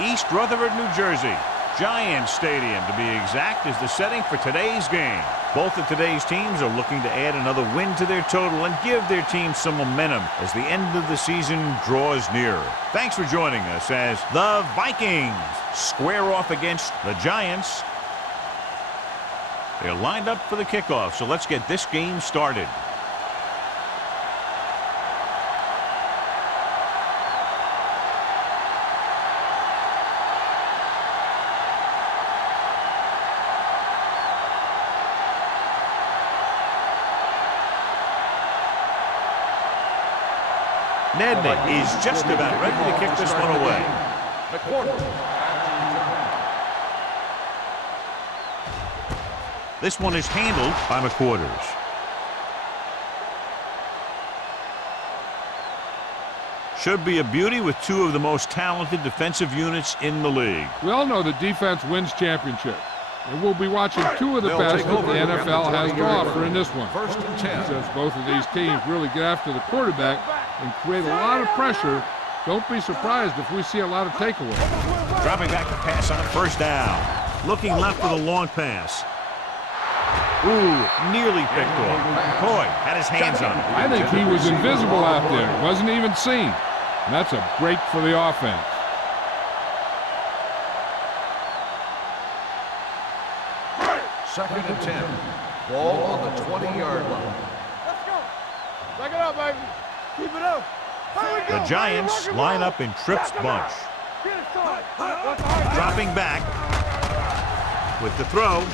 East Rutherford, New Jersey. Giants Stadium, to be exact, is the setting for today's game. Both of today's teams are looking to add another win to their total and give their team some momentum as the end of the season draws nearer. Thanks for joining us as the Vikings square off against the Giants. They're lined up for the kickoff, so let's get this game started. Nedman is just about ready to kick this one away. This one is handled by McQuarters. Should be a beauty with two of the most talented defensive units in the league. We all know that defense wins championships. And we'll be watching two of the best that the NFL has to offer in this one. First and 10. Since both of these teams really get after the quarterback and create a lot of pressure, don't be surprised if we see a lot of takeaways. Dropping back to pass on first down. Looking left for the long pass. Ooh, nearly picked off. McCoy had his hands on it. I think he was invisible out there. Wasn't even seen. And that's a break for the offense. Second and 10. Ball on the 20-yard line. Let's go. Back it up, baby. Keep it up. The Giants line up in Tripp's bunch. Dropping back with the throw.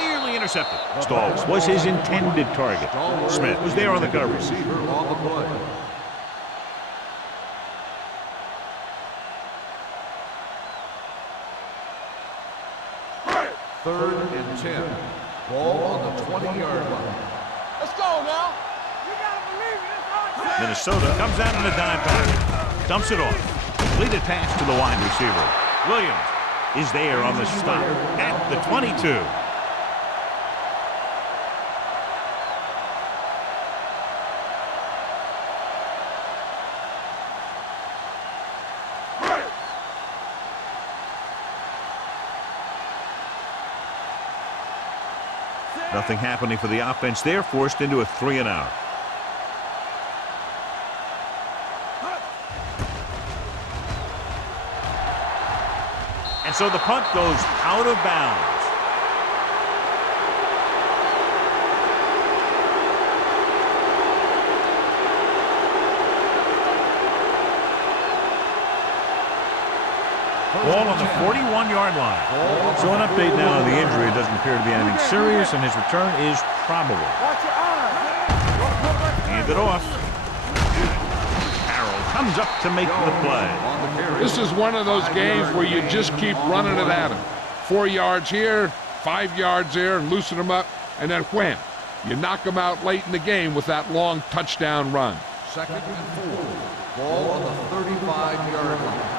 Nearly intercepted. Stalls was his intended target. Smith was there on the coverage. Receiver on the play. Third and 10. Ball on the 20-yard line. Let's go now. You gotta believe it. Minnesota comes out in a dime pass. Dumps it off. Completed pass to the wide receiver. Williams is there on the stop at the 22. Nothing happening for the offense there, forced into a 3-and-out. And so the punt goes out of bounds. Ball on the 41-yard line. So an update now on the injury. It doesn't appear to be anything serious, and his return is probable. Hand it off. Carroll comes up to make the play. This is one of those games where you just keep running it at him. 4 yards here, 5 yards there, and loosen them up, and then wham. You knock them out late in the game with that long touchdown run. Second and 4. Ball on the 35-yard line.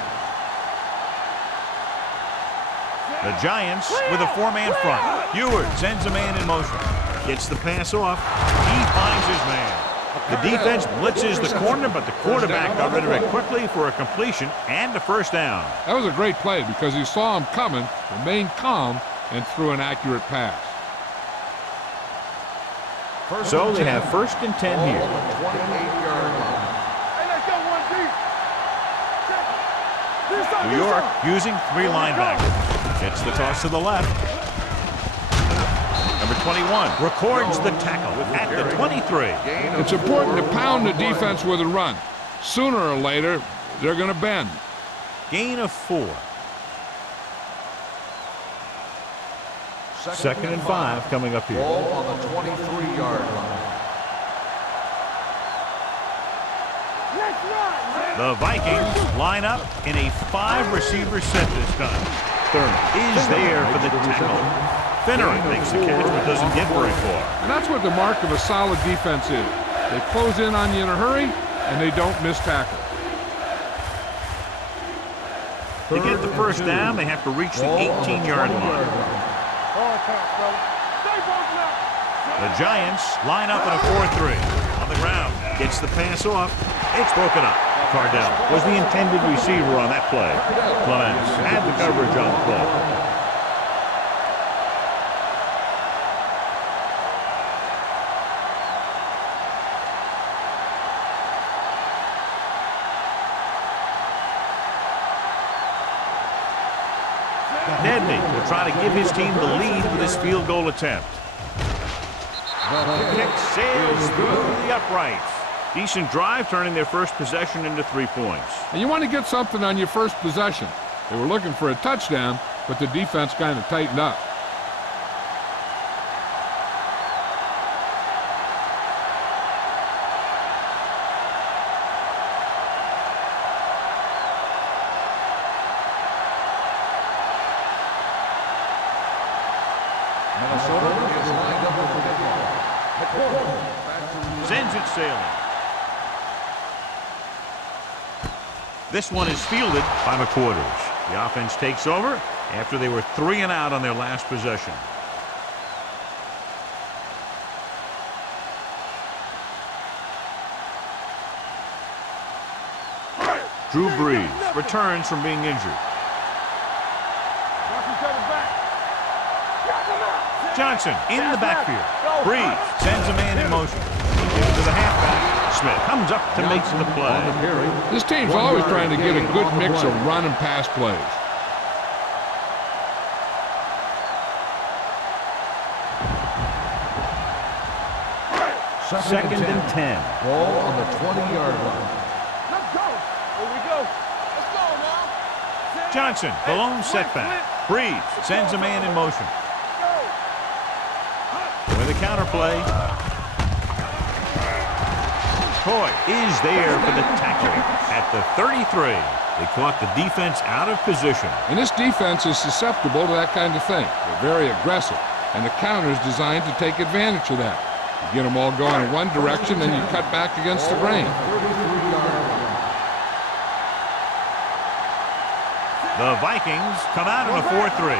The Giants with a 4-man front. Ewart sends a man in motion. Gets the pass off. He finds his man. The defense blitzes the corner, but the quarterback got rid of it quickly for a completion and a first down. That was a great play because he saw him coming, remained calm, and threw an accurate pass. So they have first and 10 here. 28-yard line. New York using 3 linebackers. Gets the toss to the left. Number 21 records the tackle at the 23. It's important to pound the defense with a run. Sooner or later, they're going to bend. Gain of 4. Second and 5 coming up here. Ball on the 23-yard line. The Vikings line up in a 5-receiver set this time. Thurman is there for the tackle. Finneran makes the catch but doesn't get very far. And that's what the mark of a solid defense is. They close in on you in a hurry, and they don't miss tackle. To get the first down, they have to reach the 18-yard line. The Giants line up in a 4-3. On the ground, gets the pass off. It's broken up. Cardell was the intended receiver on that play. Clements had the coverage on the play. Nedney will try to give his team the lead with his field goal attempt. The kick sails through the uprights. Decent drive, turning their first possession into 3 points. And you want to get something on your first possession. They were looking for a touchdown, but the defense kind of tightened up. Minnesota is lined up with the football. Sends it sailing. This one is fielded by McQuarters. The offense takes over after they were 3 and out on their last possession. Drew Brees returns from being injured. Johnson in the backfield. Brees sends a man in motion. He gives it to the halfback. Smith comes up to make the play. This team's always trying to get a good mix of run and pass plays. Second and 10. Ball on the 20-yard line. Let's go. Here we go. Let's go now. Johnson, the lone setback. Brees sends a man in motion. With a counter play. Coy is there for the tackle at the 33. They caught the defense out of position. And this defense is susceptible to that kind of thing. They're very aggressive, and the counter is designed to take advantage of that. You get them all going in one direction, then you cut back against the grain. The Vikings come out in a 4-3.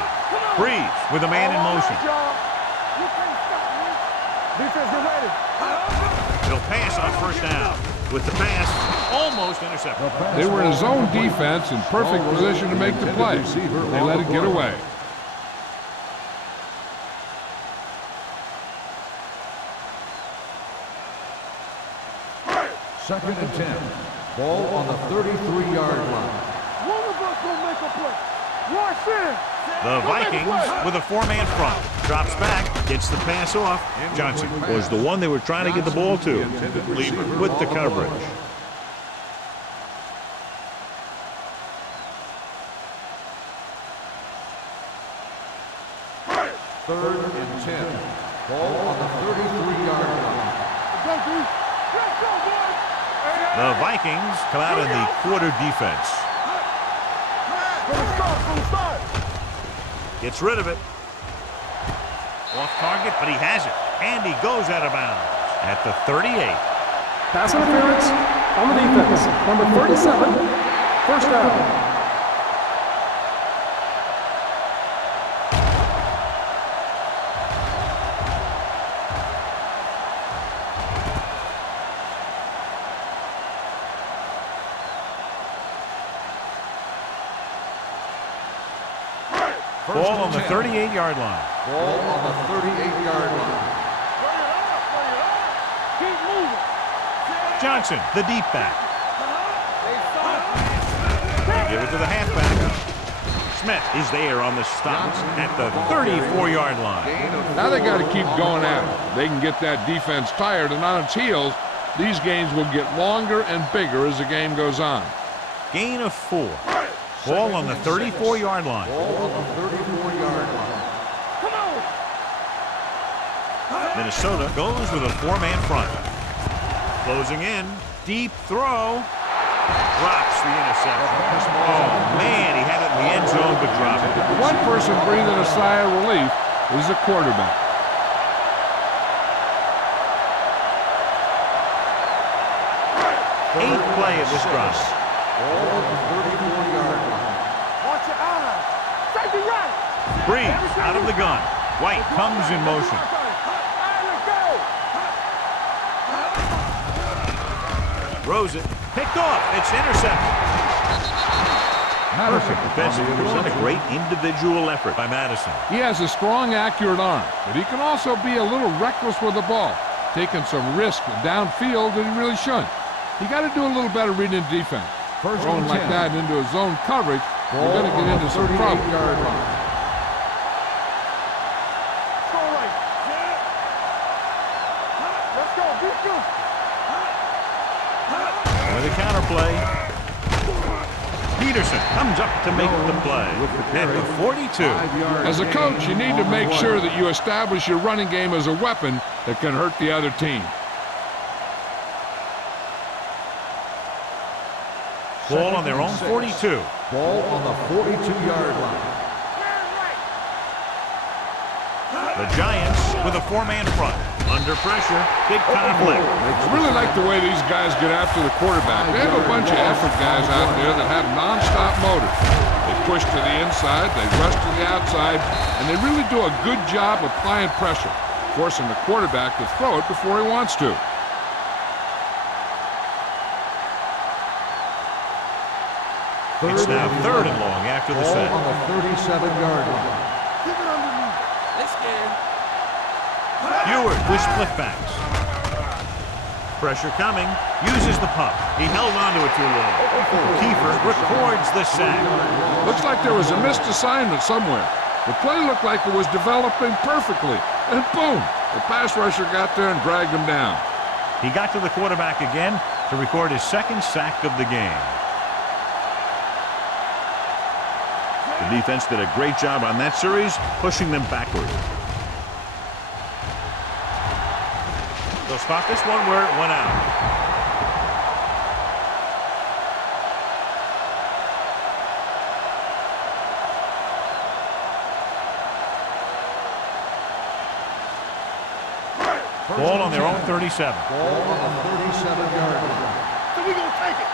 Brees with a man in motion. Defense, get ready. He'll pass on first down. With the pass, almost intercepted. They were in a zone defense in perfect position to make the play. They let it get away. Second and 10. Ball on the 33-yard line. One of us will make a play. Rush in. The Vikings with a 4-man front. Drops back, gets the pass off. Johnson was the one they were trying to get the ball to. Lieber with the coverage. Third and 10. Ball on the 33-yard line. Let's go, boys. The Vikings come out in the quarter defense. From the start. Gets rid of it. Off target, but he has it. And he goes out of bounds at the 38. Pass interference on the defense. Number 37, first down. Ball on the 38-yard line. Ball on the 38-yard line. Keep moving. Johnson, the deep back. They give it to the halfback. Smith is there on the stop at the 34-yard line. Now they got to keep going at it. They can get that defense tired and on its heels. These games will get longer and bigger as the game goes on. Gain of 4. Ball on the 34-yard line. Ball on the 34-yard line. Come on. Minnesota goes with a 4-man front. Closing in. Deep throw. Drops the interception. Oh, man, he had it in the end zone, but dropped it. The one person breathing a sigh of relief is the quarterback. Eighth play of this drive. Ball on the 34-yard line. Watch your eyes. Safety right. Brees out of the gun. White comes in motion. All right, let's go. Throws it. Picked off. It's intercepted. Madison. Defensive throw, a great individual effort by Madison. He has a strong, accurate arm, but he can also be a little reckless with the ball, taking some risk downfield that he really shouldn't. You got to do a little better reading defense. Throwing like that into his zone coverage, you're going to get into some trouble. With a counter play. Peterson comes up to make the play at the 42. As a coach, you need to make sure that you establish your running game as a weapon that can hurt the other team. Ball on their own 42. Ball on the 42-yard line. The Giants with a four-man front. Under pressure, big conflict. I really like the way these guys get after the quarterback. They have a bunch of effort guys out there that have non-stop motors. They push to the inside, they rush to the outside, and they really do a good job applying pressure, forcing the quarterback to throw it before he wants to. It's now 3rd and long after the set. Ball on the 37-yard line. Ewert with split backs. Pressure coming. Uses the pump. He held onto it too long. Kiefer records the sack. Looks like there was a missed assignment somewhere. The play looked like it was developing perfectly. And boom, the pass rusher got there and dragged him down. He got to the quarterback again to record his 2nd sack of the game. The defense did a great job on that series, pushing them backward. They'll spot this one where it went out. Ball on their own 37. Ball on the 37-yard line. So we gonna take it.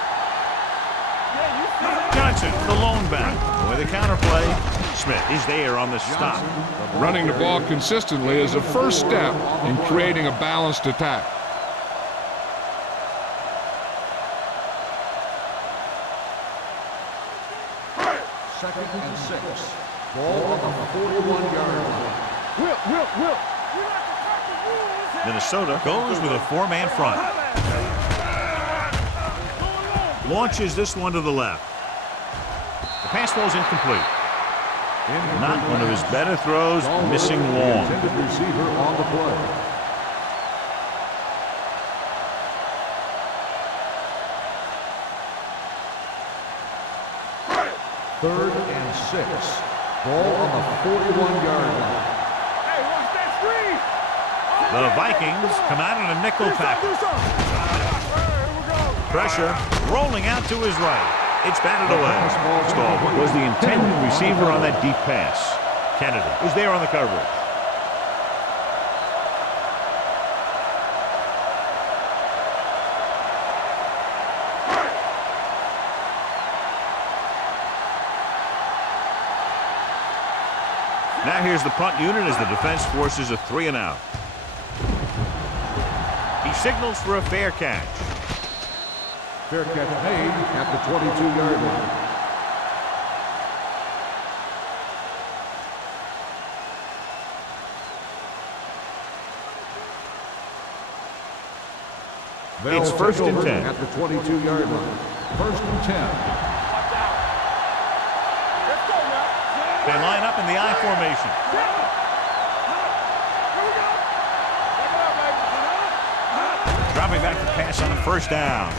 Yeah, you see it. Johnson, the lone back. With a counter play, Smith is there on the stop. Running the ball consistently is a first step in creating a balanced attack. Second and 6. Ball on the 41-yard line. Will. Minnesota goes with a four-man front. Launches this one to the left. The pass falls incomplete. Not one of his better throws, missing long. Intended receiver on the play. Third and 6. Ball on the 41-yard line. Hey, watch that screen. The Vikings come out in a nickel package. Pressure rolling out to his right. It's batted away. Stahl was the intended receiver on that deep pass. Kennedy was there on the coverage. Now here's the punt unit as the defense forces a 3-and-out. He signals for a fair catch. Fair catch made at the 22-yard line. It's 1st and 10. At the 22-yard line. 1st and 10. Let's go now. They line up in the I formation. Dropping back to pass on a 1st down.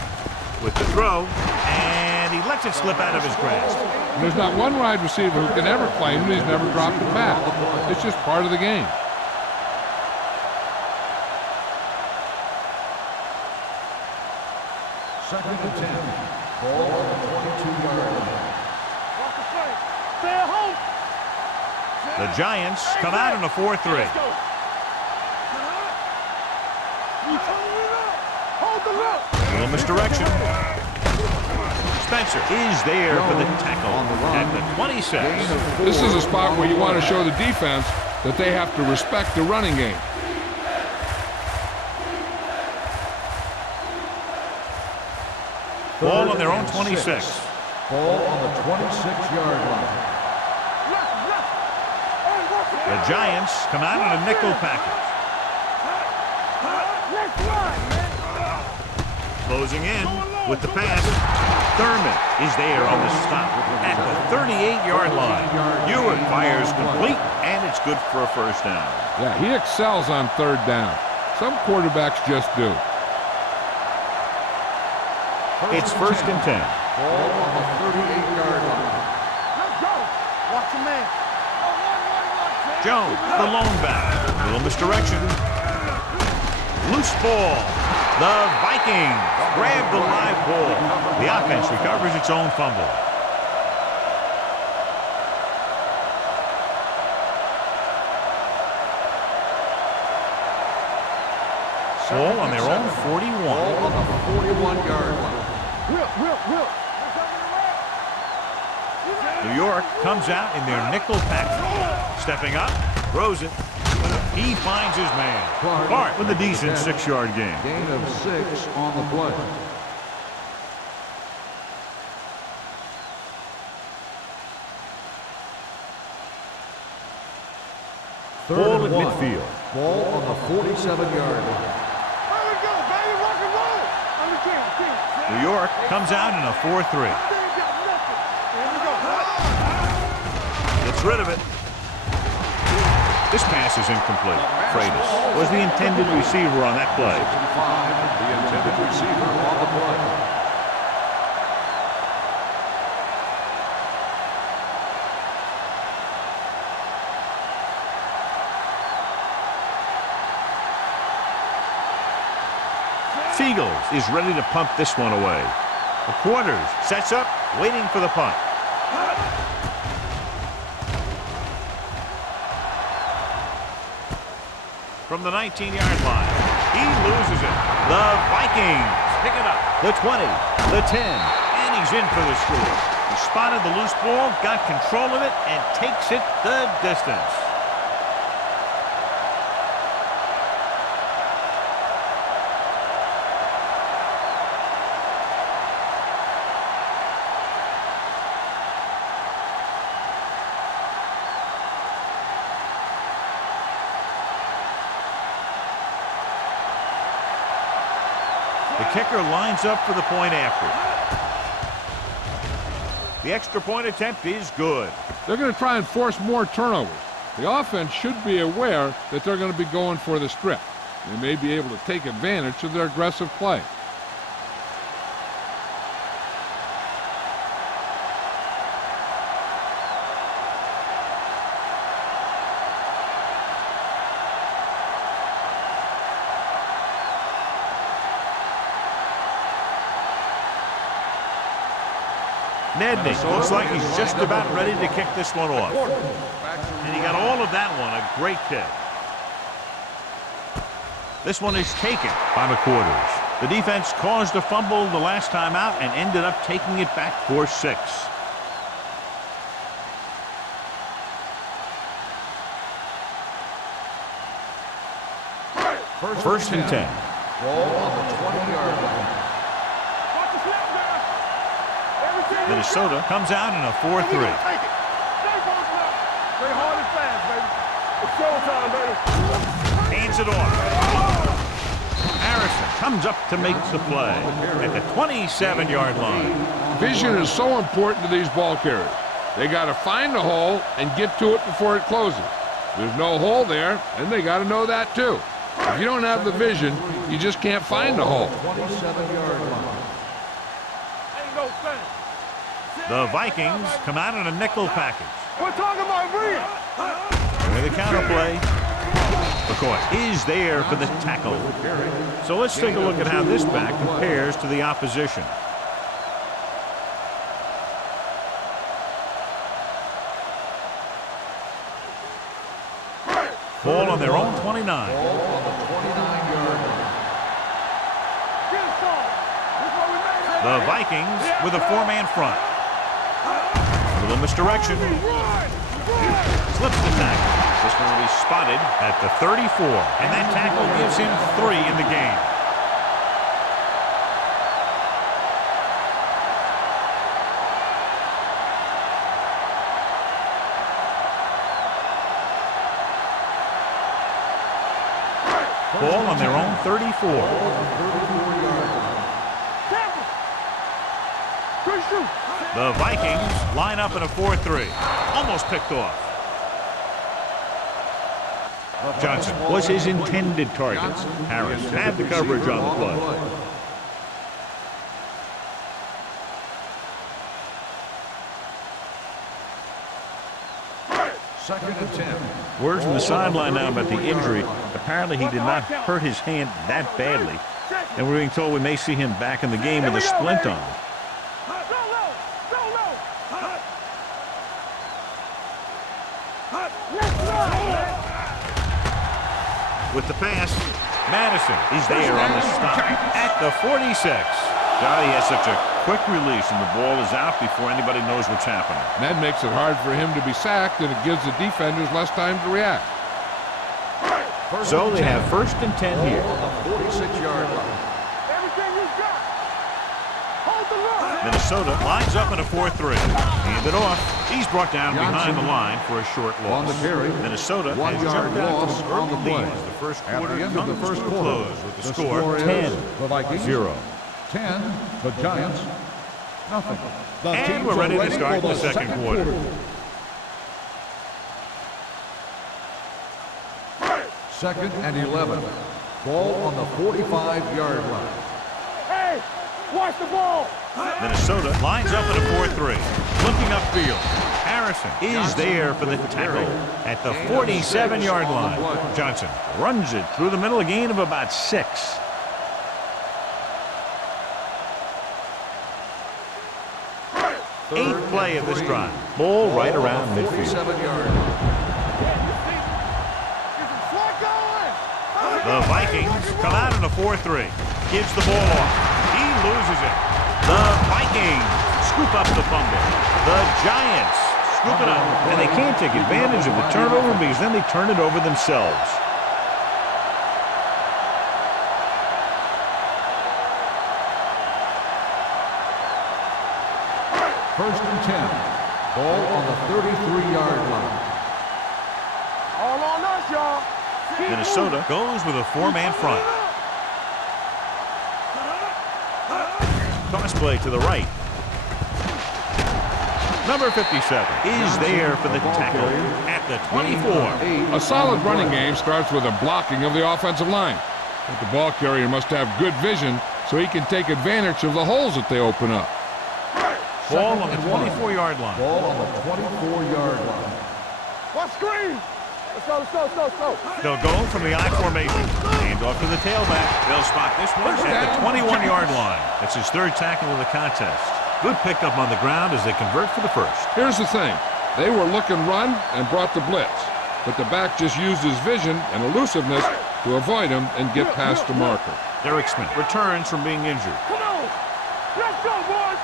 With the throw, and he lets it slip out of his grasp. And there's not one wide receiver who can ever claim that he's never dropped a pass. It's just part of the game. Second and 10. Ball on the 22-yard line. Stay at home. The Giants come out in a 4-3. Let's go. Hold the look. Little misdirection. Spencer is there for the tackle at the 26. This is a spot where you want to show the defense that they have to respect the running game. Ball on their own 26. Ball on the 26-yard line. The Giants come out in a nickel package. Closing in with the pass. Thurman is there on the stop at the 38-yard line. Hewitt fires complete, and it's good for a first down. Yeah, he excels on third down. Some quarterbacks just do. It's first and 10. Ball on the 38-yard line. Let's go. Watch your man. Jones, the lone back. Little misdirection. Loose ball. The Vikings grab the live ball. The offense recovers its own fumble. Ball on their own 41. Ball on the 41-yard line. Will. New York comes out in their nickel package. Stepping up, throws it. He finds his man. Clark with a decent 6-yard gain. Gain of 6 on the play. Ball at midfield. Ball on the 47-yard line. There we go, baby. Rock and roll. On the team. New York comes out in a 4-3. Gets rid of it. This pass is incomplete. Freitas was the intended receiver on that play. 5, the intended receiver on the play. Seagulls is ready to punt this one away. The Quarters sets up, waiting for the punt. From the 19-yard line, he loses it. The Vikings pick it up. The 20, the 10, and he's in for the score. He spotted the loose ball, got control of it, and takes it the distance. The kicker lines up for the point after. The extra point attempt is good. They're going to try and force more turnovers. The offense should be aware that they're going to be going for the strip. They may be able to take advantage of their aggressive play. Nedney looks like he's just about ready to kick this one off. And he got all of that one, a great kick. This one is taken by McQuarters. The defense caused a fumble the last time out and ended up taking it back for 6. First and 10. Ball on the 20-yard line. Minnesota comes out in a 4-3. Stay hard and fast, baby. It's showtime, baby. Hands it off. Harrison comes up to make the play at the 27-yard line. Vision is so important to these ball carriers. They got to find the hole and get to it before it closes. There's no hole there, and they got to know that too. If you don't have the vision, you just can't find the hole. 27-yard line. Ain't no thing. The Vikings come out in a nickel package. We're talking about real. With a counter play. McCoy is there for the tackle. So let's take a look at how this back compares to the opposition. Ball on their own 29. Ball on the 29-yard line. The Vikings with a 4-man front. A little misdirection. Slips the tackle. This one will be spotted at the 34. And that tackle gives him 3 in the game. on their own 34. The Vikings line up in a 4-3. Almost picked off. Johnson was his intended target. Harris had the coverage on the play. Second and 10. Word from the sideline now about the injury. Apparently he did not hurt his hand that badly. And we're being told we may see him back in the game with a splint on. With the pass, Madison is there on the stop at the 46. Johnny has such a quick release and the ball is out before anybody knows what's happening. And that makes it hard for him to be sacked, and it gives the defenders less time to react. So they have first and 10 here. On the 46-yard line. Everything you got. Hold the line. Minnesota lines up in a 4-3. Hand it off. He's brought down behind the line for a short loss. On the carry. Minnesota 1 has yard jumped out loss to an on the early play. lead as the first At quarter the end of the comes first to a quarter, close with the the score score is 10-0. the Vikings 10, the Giants nothing. The And teams we're ready are to start for the second quarter. Second and 11. Ball on the 45-yard line. Hey, watch the ball. Minnesota lines up in a 4-3. Looking upfield. Harrison is there for the tackle at the 47-yard line. Johnson runs it through the middle, a gain of about 6. Eighth play of this drive. Ball right around midfield. 47-yard. The Vikings come out in a 4-3. Gives the ball off. He loses it. The Vikings scoop up the fumble. The Giants scoop it up. And they can't take advantage of the turnover because then they turn it over themselves. First and 10. Ball on the 33-yard line. All on us, y'all. Minnesota goes with a 4-man front. Toss play to the right. Number 57 is there for the tackle at the 24. A solid running game starts with a blocking of the offensive line. But the ball carrier must have good vision so he can take advantage of the holes that they open up. Ball on the 24-yard line. Ball on the 24-yard line. What screen? Let's go, let's go, let's go, let's go. They'll go from the I formation. Hand off to the tailback. They'll spot this one at the 21-yard line. That's his third tackle of the contest. Good pickup on the ground as they convert for the first. Here's the thing. They were looking run and brought the blitz. But the back just used his vision and elusiveness to avoid him and get past the marker. Derek Smith returns from being injured. Come on. Let's go, boys.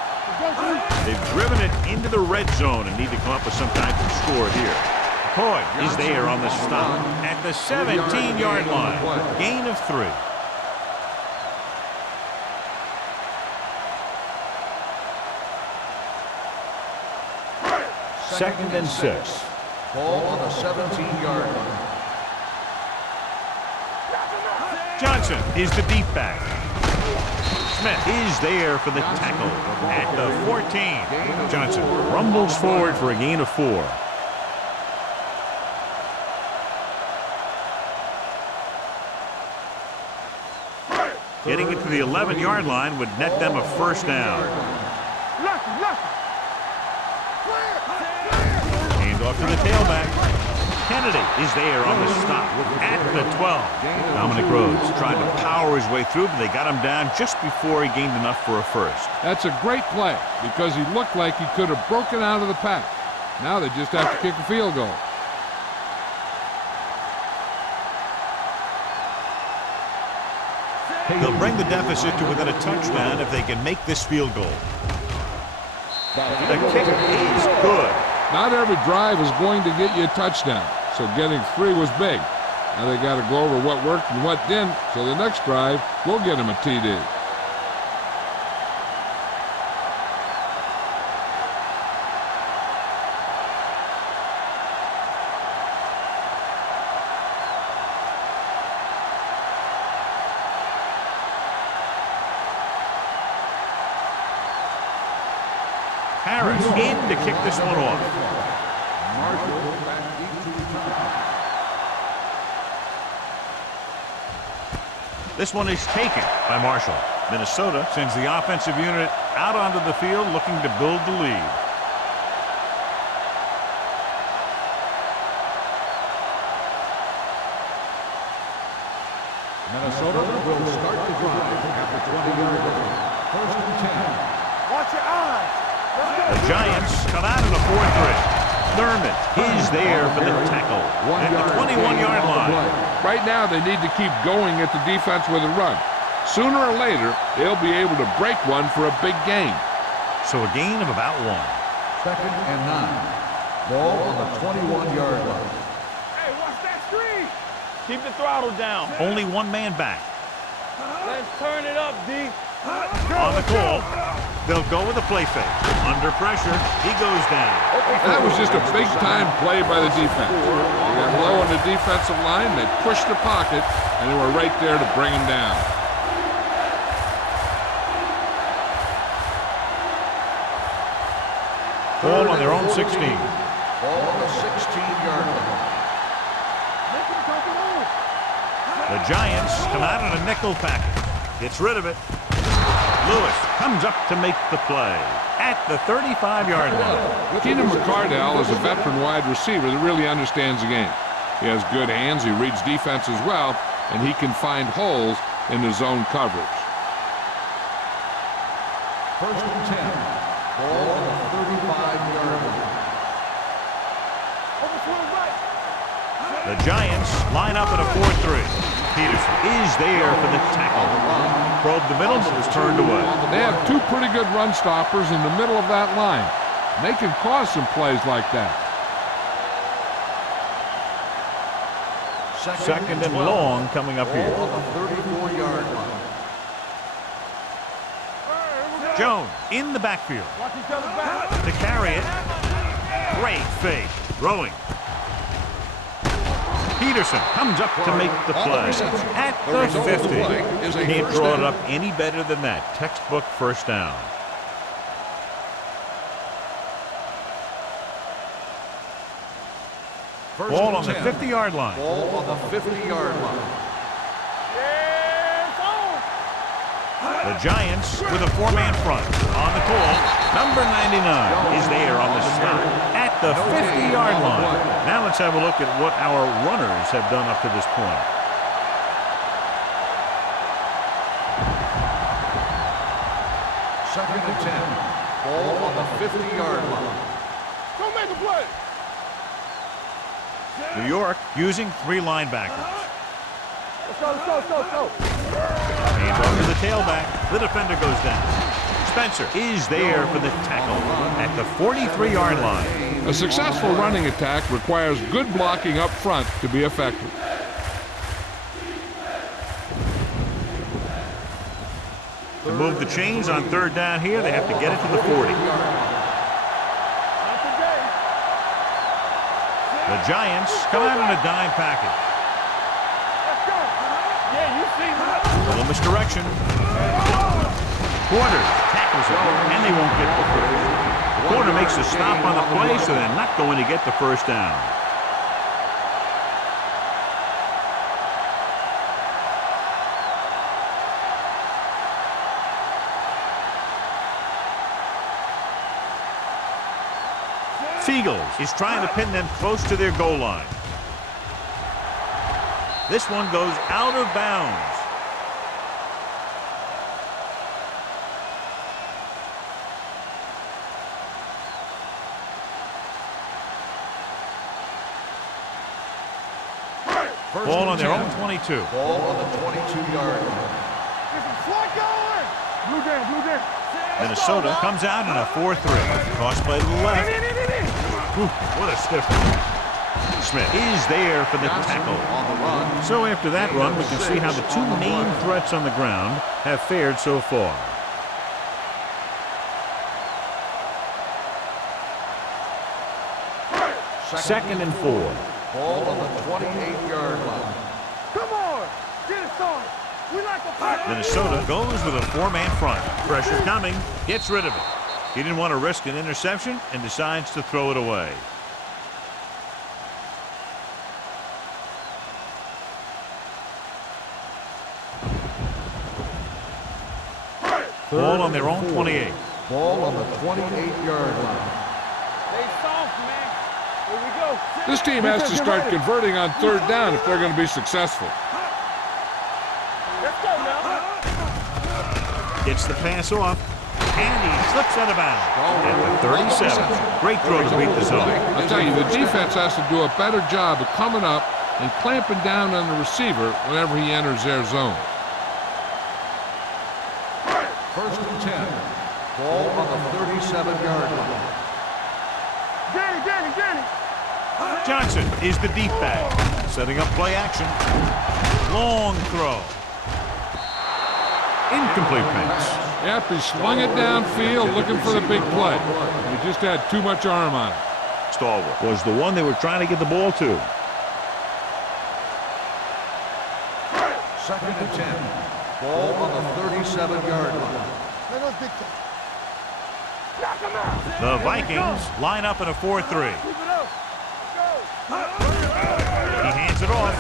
They've driven it into the red zone and need to come up with some type of score here. McCoy is there on the stop at the 17-yard line. Gain of 3. Second and 6. Ball on the 17-yard line. Johnson is the deep back. Smith is there for the tackle at the 14. Johnson rumbles forward for a gain of 4. Getting it to the 11-yard line would net them a first down. Hand off to the tailback. Kennedy is there on the stop at the 12. Dominic Rhodes tried to power his way through, but they got him down just before he gained enough for a first. That's a great play because he looked like he could have broken out of the pack. Now they just have to kick a field goal. They'll bring the deficit to within a touchdown if they can make this field goal. The kick is good. Not every drive is going to get you a touchdown, so getting 3 was big. Now they got to go over what worked and what didn't, so the next drive will get him a TD. Harris in to kick this one off. This one is taken by Marshall. Minnesota sends the offensive unit out onto the field looking to build the lead. Minnesota will start the drive after 20-yard line. First and 10. Watch your eyes. Let's go. The Giants come out in a 4-3. Thurman is there for the tackle at the 21-yard line. Right now, they need to keep going at the defense with a run. Sooner or later, they'll be able to break one for a big gain. So a gain of about 1. Second and 9. Ball on the 21-yard line. Hey, watch that screen. Keep the throttle down. Only one man back. Let's turn it up, D. On the call, they'll go with a play fake. Under pressure, he goes down. That was just a big-time play by the defense. They got low on the defensive line, they pushed the pocket, and they were right there to bring him down. Ball on their own 16. Ball on the 16-yard line. The Giants come out in a nickel package. Gets rid of it. Lewis comes up to make the play at the 35-yard line. Keenan McCardell is a veteran wide receiver that really understands the game. He has good hands, he reads defense as well, and he can find holes in the zone coverage. First and 10. Ball on the 35-yard line. The Giants line up in a 4-3. Peterson is there for the tackle. Probed the middle, but was turned away. They have two pretty good run stoppers in the middle of that line. They can cause some plays like that. Second and long coming up here. Ball on the 34-yard line. Jones in the backfield. To carry it. Great fake. Throwing. Peterson comes up to make the play at the 50. Can't draw it up any better than that. Textbook first down. Ball on the 50-yard line. Ball on the 50-yard line. The Giants with a 4-man front. On the call, number 99 is there on the stop at the 50-yard line. Now let's have a look at what our runners have done up to this point. Second and 10. Ball on the 50-yard line. Go make a play. New York using 3 linebackers. Let's go. Hands off to the tailback. The defender goes down. Spencer is there for the tackle at the 43-yard line. A successful running attack requires good blocking up front to be effective. To move the chains on 3rd down here, they have to get it to the 40. The Giants come out in a dime package. Yeah, you see that. A little misdirection. Corner tackles it, and they won't get the first. The corner makes a stop on the play, so they're not going to get the first down. Seagulls is trying to pin them close to their goal line. This one goes out of bounds. Ball on their own 22. Ball on the 22-yard line. Blue game. Minnesota comes out in a 4-3. Cross play to the left. Whew, what a stiff one. Smith is there for the tackle. On the run. So after that run, we can see how the 2 main threats on the ground have fared so far. Second and 4. Ball on the 28-yard line. Come on. Get it started. We like to fight. Minnesota goes with a 4-man front. Pressure coming. Gets rid of it. He didn't want to risk an interception and decides to throw it away. Ball on their own 28. Ball on the 28-yard line. Stay soft, man. Here we go. This team has to start converting on third down if they're going to be successful. Let's go now. Gets the pass off, and he slips out of bounds at the 37. Great throw to beat the zone. I'll tell you, the defense has to do a better job of coming up and clamping down on the receiver whenever he enters their zone. First and 10. Ball on the 37-yard line. Danny. Johnson is the deep back, setting up play action. Long throw. Incomplete pass. Yep, he swung it downfield looking for the big play. He just had too much arm on it. Stalwart was the one they were trying to get the ball to. Second and 10. Ball on the 37-yard line. The Vikings line up in a 4-3. He hands it off.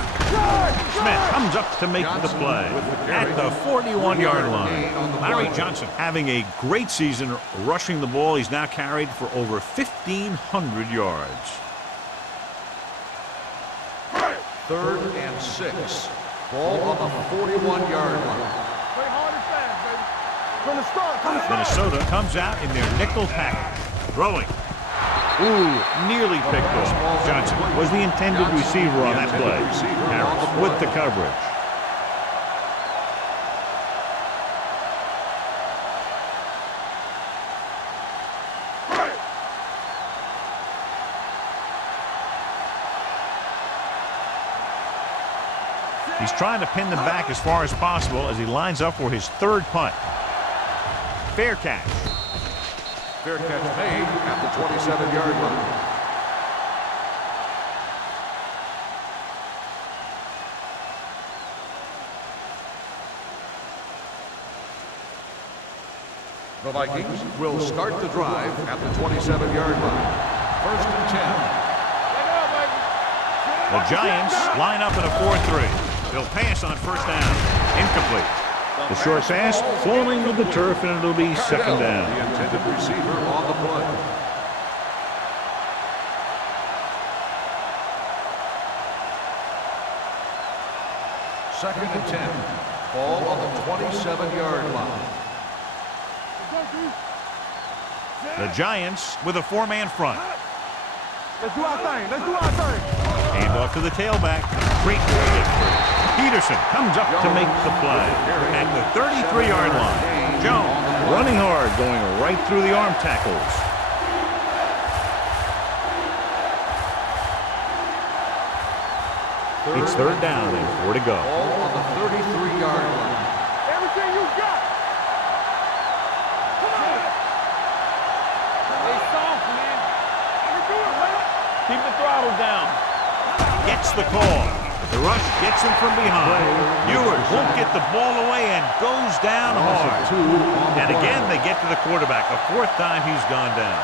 Smith comes up to make the play at the 41-yard line. Larry Johnson having a great season rushing the ball. He's now carried for over 1,500 yards. Third and 6. Ball on the 41-yard line. Play hard and fast, baby. From the start. Minnesota comes out in their nickel package. Throwing. Ooh, nearly picked off. Johnson was the intended receiver on that play. Harris with the coverage. He's trying to pin them back as far as possible as he lines up for his third punt. Fair catch. Fair catch made at the 27-yard line. The Vikings will start the drive at the 27-yard line. First and 10. The Giants line up in a 4-3. They'll pass on first down. Incomplete. The short pass falling to the turf, and it'll be second down. The intended receiver on the play. Second and 10. Ball on the 27-yard line. The Giants with a four-man front. Let's do our thing. Hand off to the tailback. Great play. Peterson comes up to make the play at the 33-yard line. Jones running hard, going right through the arm tackles. It's third down and 4 to go. Ball on the 33-yard line. Everything you got. Come on. Stay soft, man. You can do it, man. Keep the throttle down. Gets the call. The rush gets him from behind. Ewers won't get the ball away and goes down hard. And again, they get to the quarterback. A fourth time he's gone down.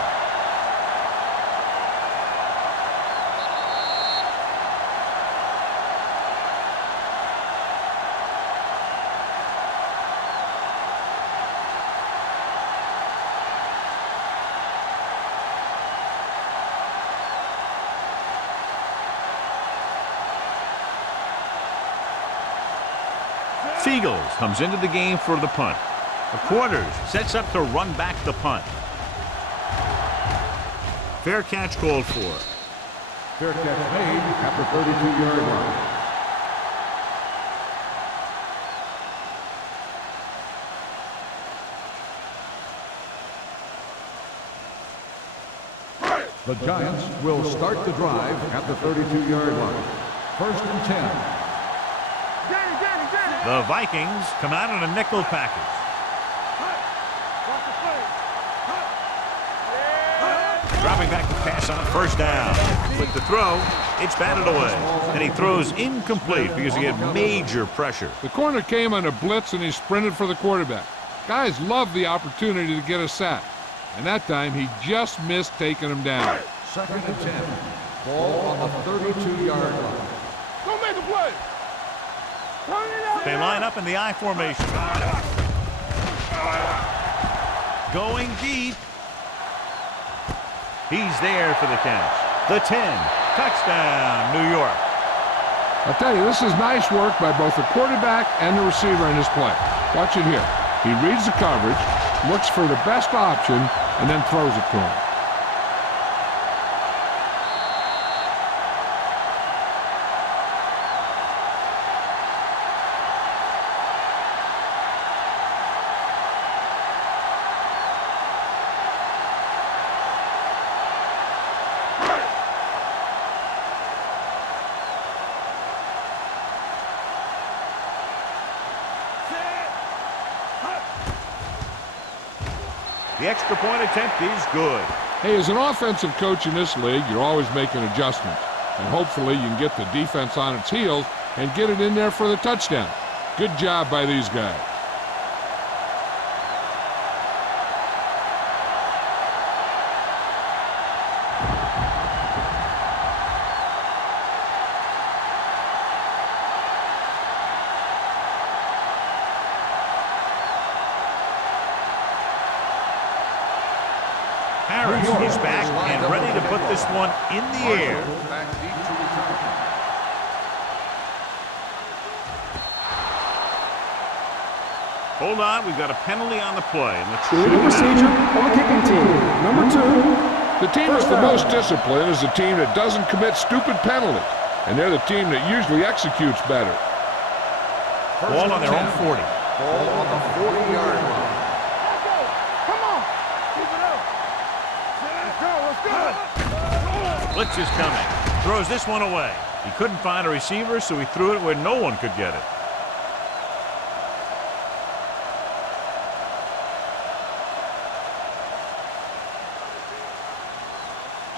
Seagulls comes into the game for the punt. The Quarters sets up to run back the punt. Fair catch called for. Fair catch made at the 32-yard line. The Giants will start the drive at the 32-yard line. First and 10. The Vikings come out in a nickel package. Dropping back to pass on first down. With the throw, it's batted away. And he throws incomplete because he had major pressure. The corner came on a blitz and he sprinted for the quarterback. Guys love the opportunity to get a sack. And that time he just missed taking him down. Second and 10. Ball on the 32-yard line. Go make a play. They line up in the I formation. Going deep. He's there for the catch. The 10. Touchdown, New York. I'll tell you, this is nice work by both the quarterback and the receiver in this play. Watch it here. He reads the coverage, looks for the best option, and then throws it to him. The extra point attempt is good. Hey, as an offensive coach in this league, you're always making adjustments. And hopefully you can get the defense on its heels and get it in there for the touchdown. Good job by these guys. Harris is back and ready to put this one in the air. Back deep to return. Hold on, we've got a penalty on the play. And let's Illegal procedure on the kicking team. Number 2. The team that's the most disciplined is the team that doesn't commit stupid penalties. And they're the team that usually executes better. Ball on their own 40. Ball on the 40-yard line. Blitz is coming. Throws this one away. He couldn't find a receiver, so he threw it where no one could get it.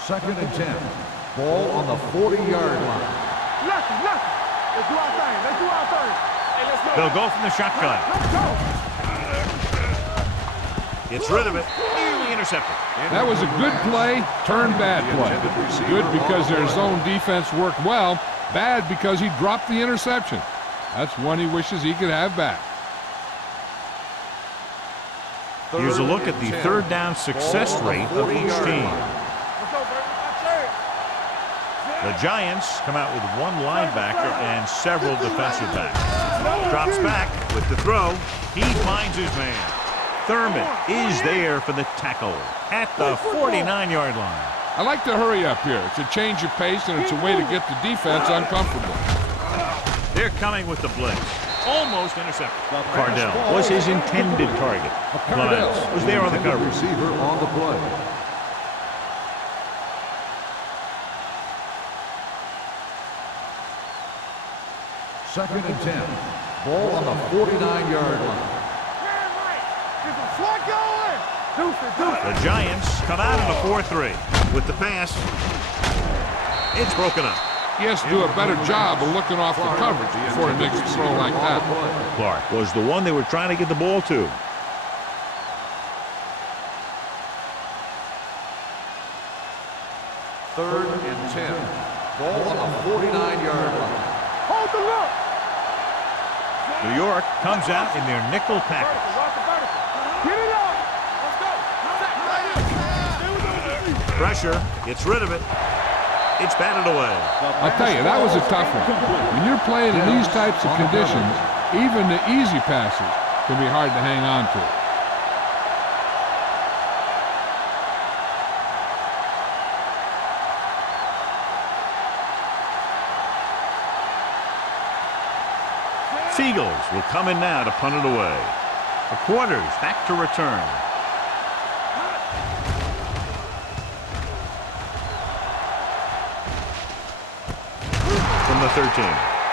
Second and 10. Ball on the 40-yard line. Lucky. Let's do our thing. Hey, let's go. They'll go from the shotgun. Let's go. Gets rid of it. Nearly intercepted. That was a good play, turned bad play. Good because their zone defense worked well. Bad because he dropped the interception. That's one he wishes he could have back. Here's a look at the third down success rate of each team. Let's go, baby. That's it. The Giants come out with one linebacker and several defensive backs. Drops back with the throw. He finds his man. Thurman is there for the tackle at the 49-yard line. I like to hurry up here. It's a change of pace, and it's a way to get the defense uncomfortable. They're coming with the blitz. Almost intercepted. Cardell was his intended target. Clements was there on the coverage. Receiver on the play. Second and 10. Ball on the 49-yard line. The Giants come out in a 4-3. With the pass, it's broken up. He has to do a better job of looking off the coverage before he makes a throw like that. Clark was the one they were trying to get the ball to. Third and 10. Ball on the 49-yard line. Hold the look. New York comes out in their nickel package. Get it up. Let's go. Pressure, gets rid of it. It's batted away. I'll tell you, that was a tough one. When you're playing in these types of conditions, even the easy passes can be hard to hang on to. Seagulls will come in now to punt it away. The Quarters back to return. From the 13.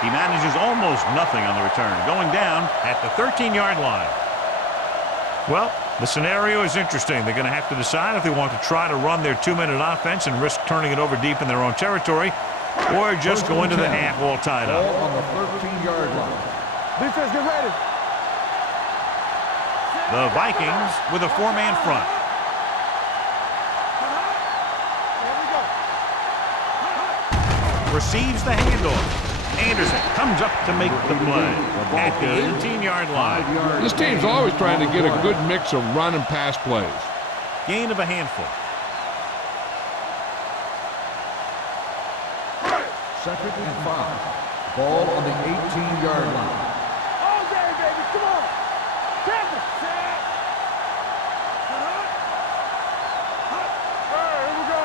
He manages almost nothing on the return, going down at the 13-yard line. Well, the scenario is interesting. They're going to have to decide if they want to try to run their 2-minute offense and risk turning it over deep in their own territory, or just go into the half all tied up. Ball on the 13-yard line. Defense, get ready. The Vikings with a 4-man front. receives the handoff. Anderson comes up to make the play at the 18-yard line. This team's always trying to get a good mix of run and pass plays. Gain of a handful. Second and 5. Ball on the 18-yard line. All day, baby. Come on. Tackle. Here we go.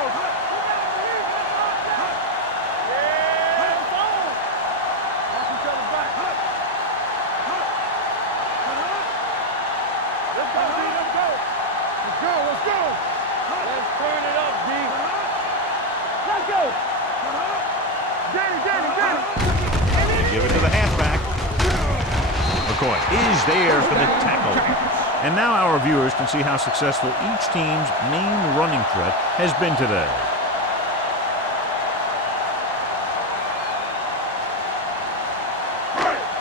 Let's go. Let's turn it up, D. Let's go. Danny. They give it to the halfback. McCoy is there for the tackle. And now our viewers can see how successful each team's main running threat has been today.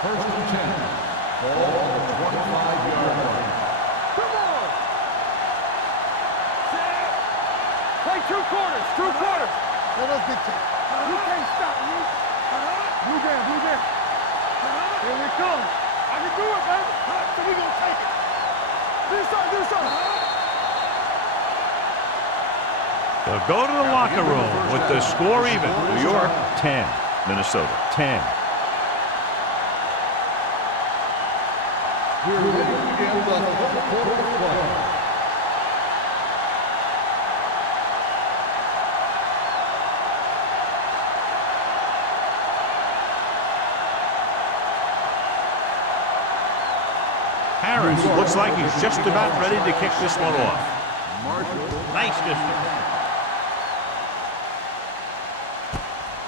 First and 10. Ball on the 25-yard line. Come on. Play 2 quarters. 2 quarters. You can't stop me. Blue down. Here we come. I can do it, baby. So we gonna take it. Do something. They'll go to the locker room with the score even. New York 10, Minnesota 10. We're ready to begin the third quarter of play. Harris looks like he's just about ready to kick this one off. Nice distance.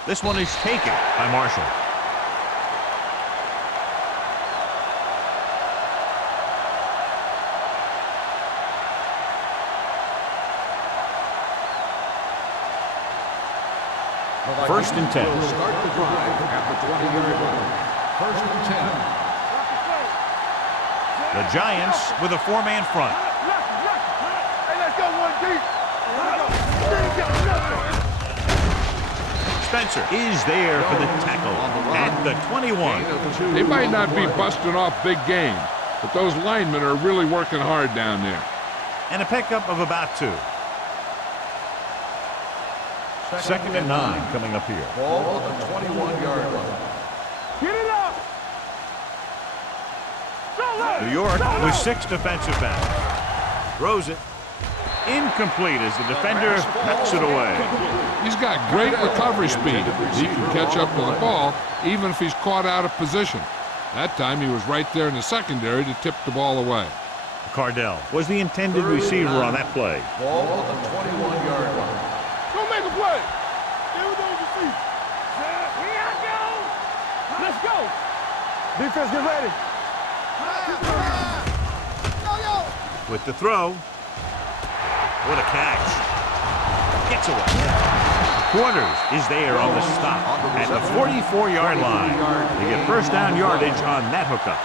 This one is taken by Marshall. First and 10. We'll start the drive at the 20-yard line. First and 10. The Giants with a 4-man front. Hey, let's go, 1D. Spencer is there for the tackle at the 21. They might not be busting off big game, but those linemen are really working hard down there. And a pickup of about 2. Second and 9 coming up here. Ball on the 21-yard line. Get it up. New York with 6 defensive backs. Throws it. Incomplete as the defender knocks it away. He's got great recovery speed. He can catch up to the ball even if he's caught out of position. That time he was right there in the secondary to tip the ball away. Cardell was the intended receiver on that play. Ball on the 21-yard line. Go make a play. Stay with those your feet. Here I go. Let's go. Defense, get ready. With the throw. What a catch. Gets away. Quarters is there on the stop at the 44-yard line. They get first down yardage on that hookup.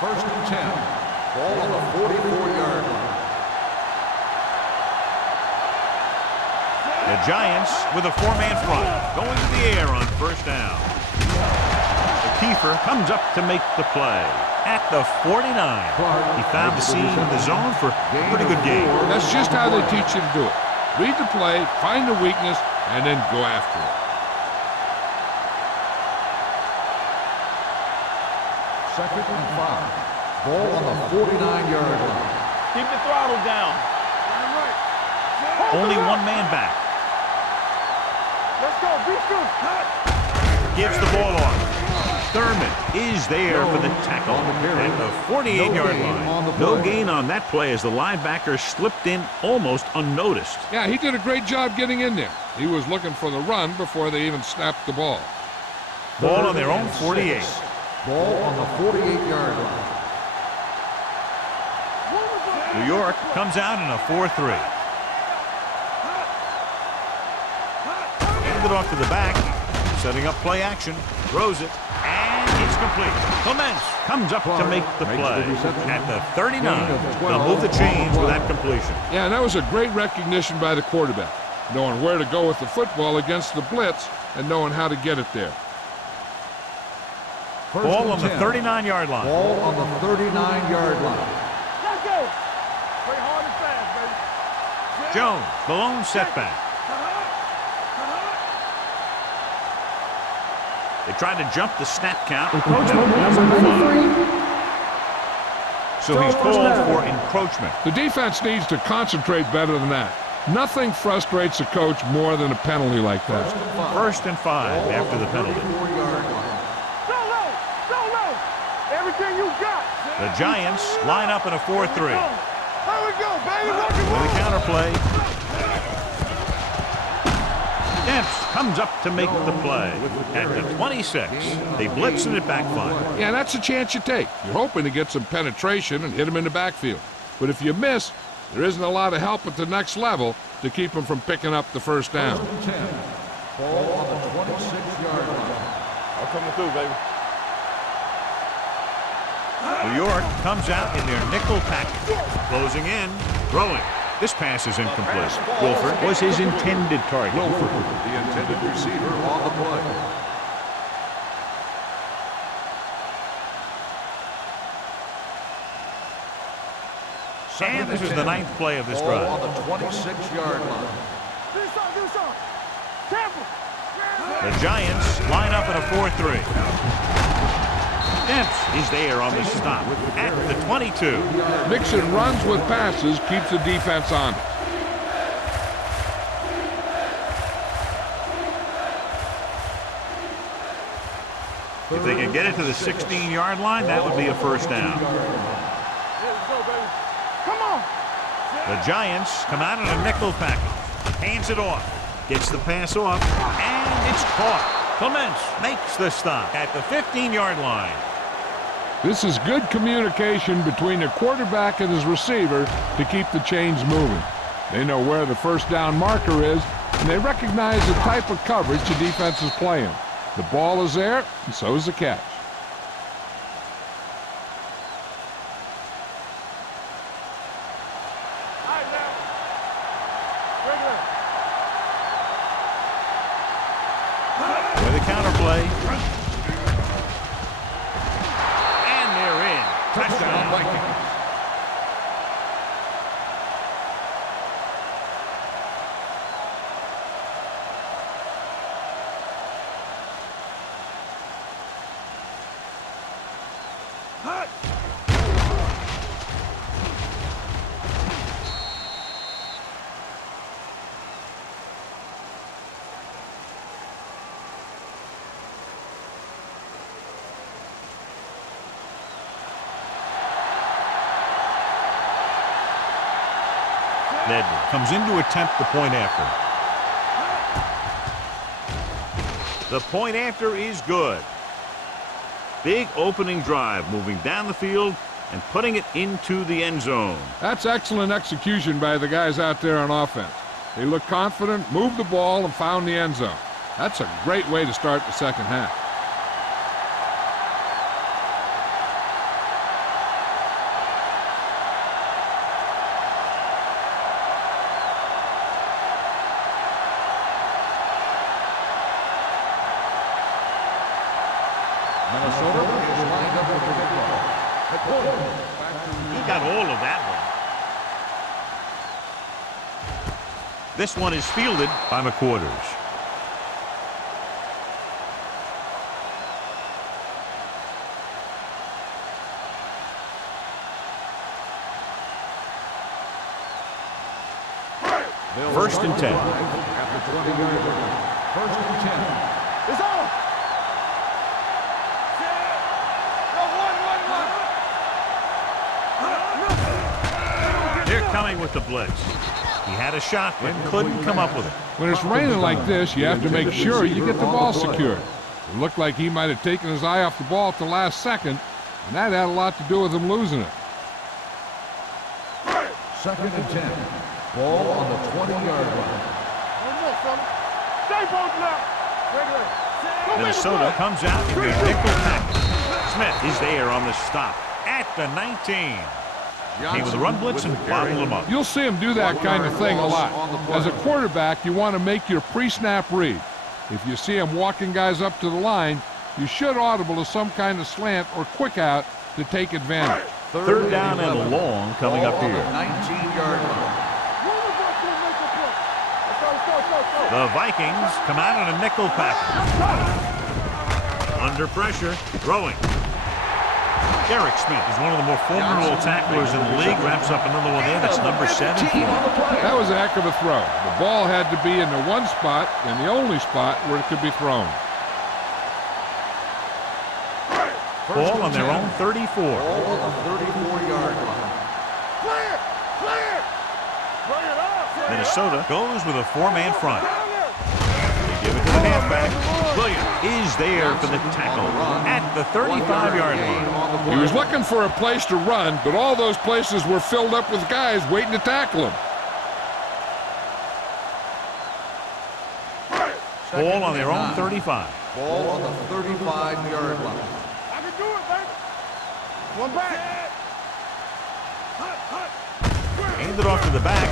First and 10. Ball on the 44-yard line. The Giants with a 4-man front going to the air on first down. Kiefer comes up to make the play at the 49. He found the seam in the zone for a pretty good game. That's just how they teach you to do it. Read the play, find the weakness, and then go after it. Second and 5. Ball on the 49-yard line. Keep the throttle down. Only one man back. Let's go. Gives the ball off. Thurman is there for the tackle at the 48-yard line. No gain on that play as the linebacker slipped in almost unnoticed. Yeah, he did a great job getting in there. He was looking for the run before they even snapped the ball. Ball on their own 48. Ball on the 48-yard line. New York comes out in a 4-3. Hand it off to the back. Setting up play action. Throws it. And It's complete. Clements comes up to make the play. At the 39, they'll move the chains with that completion. Yeah, and that was a great recognition by the quarterback, knowing where to go with the football against the blitz and knowing how to get it there. Ball on the 39-yard line. Ball on the 39-yard line. Let's go. Play hard and fast, baby. Jones, the lone setback. They tried to jump the snap count. Encroachment, number 93. So he's called for encroachment. The defense needs to concentrate better than that. Nothing frustrates a coach more than a penalty like that. 1st and 5 after the penalty. 34-yard line. Go low. Everything you got. The Giants line up in a 4-3. Here we go, baby. Rock and With a roll. counterplay. Dempsey comes up to make the play. At the 26, they blitz and it backfires. Yeah, that's a chance you take. You're hoping to get some penetration and hit him in the backfield. But if you miss, there isn't a lot of help at the next level to keep him from picking up the first down. 10. Ball on the 26-yard line. I'm coming through, baby. New York comes out in their nickel package. Closing in, throwing. This pass is incomplete. Wilford was his intended target. Wilford, the intended receiver on the play. And this is the 9th play of this Ball drive. on the 26-yard line. Do something. Careful. The Giants line up in a 4-3. Dempsey, he's there on the stop at the 22. Mixing runs with passes keeps the defense on it. If they can get it to the 16-yard line, that would be a first down. Let's go, baby. Come on. The Giants come out in a nickel package. Hands it off. Gets the pass off. And it's caught. Clements makes the stop at the 15-yard line. This is good communication between the quarterback and his receiver to keep the chains moving. They know where the first down marker is, and they recognize the type of coverage the defense is playing. The ball is there, and so is the catch. All right, now. Regular. With a counterplay. And they're in. Touchdown Vikings. Nedley comes in to attempt the point after. The point after is good. Big opening drive, moving down the field and putting it into the end zone. That's excellent execution by the guys out there on offense. They look confident, moved the ball, and found the end zone. That's a great way to start the second half. Minnesota is lined up with the football. At quarterback. He got all of that one. This one is fielded by McQuarters. First and 10. At the 20-yard line. First and 10. It's on. Go, They're coming with the blitz. He had a shot, but couldn't come up with it. When it's raining like this, you have to make sure you get the ball secured. It looked like he might have taken his eye off the ball at the last second, and that had a lot to do with him losing it. Second and 10. Ball on the 20-yard line. Stay both now. Regular. Minnesota comes out in their nickel package. Smith is there on the stop at the 19. Came with a run blitz and bottled him up. You'll see him do that kind of thing a lot. As a quarterback, you want to make your pre-snap read. If you see him walking guys up to the line, you should audible to some kind of slant or quick out to take advantage. Third down and long coming up here. 19-yard line. The Vikings come out on a nickel package. Under pressure, throwing. Derek Smith is one of the more formidable tacklers in the league. Wraps up another one there. That's number 17. That was a heck of a throw. The ball had to be in the one spot and the only spot where it could be thrown. Ball on their own 34. Ball on the 34-yard line. Clear! Clear! Bring it up! Minnesota goes with a four-man front. They give it to the halfback. Williams is there for the tackle at the 35-yard line. He was looking for a place to run, but all those places were filled up with guys waiting to tackle him. Ball on their own 35. Ball on the 35-yard line. I can do it, baby. One back. Hand it off to the back.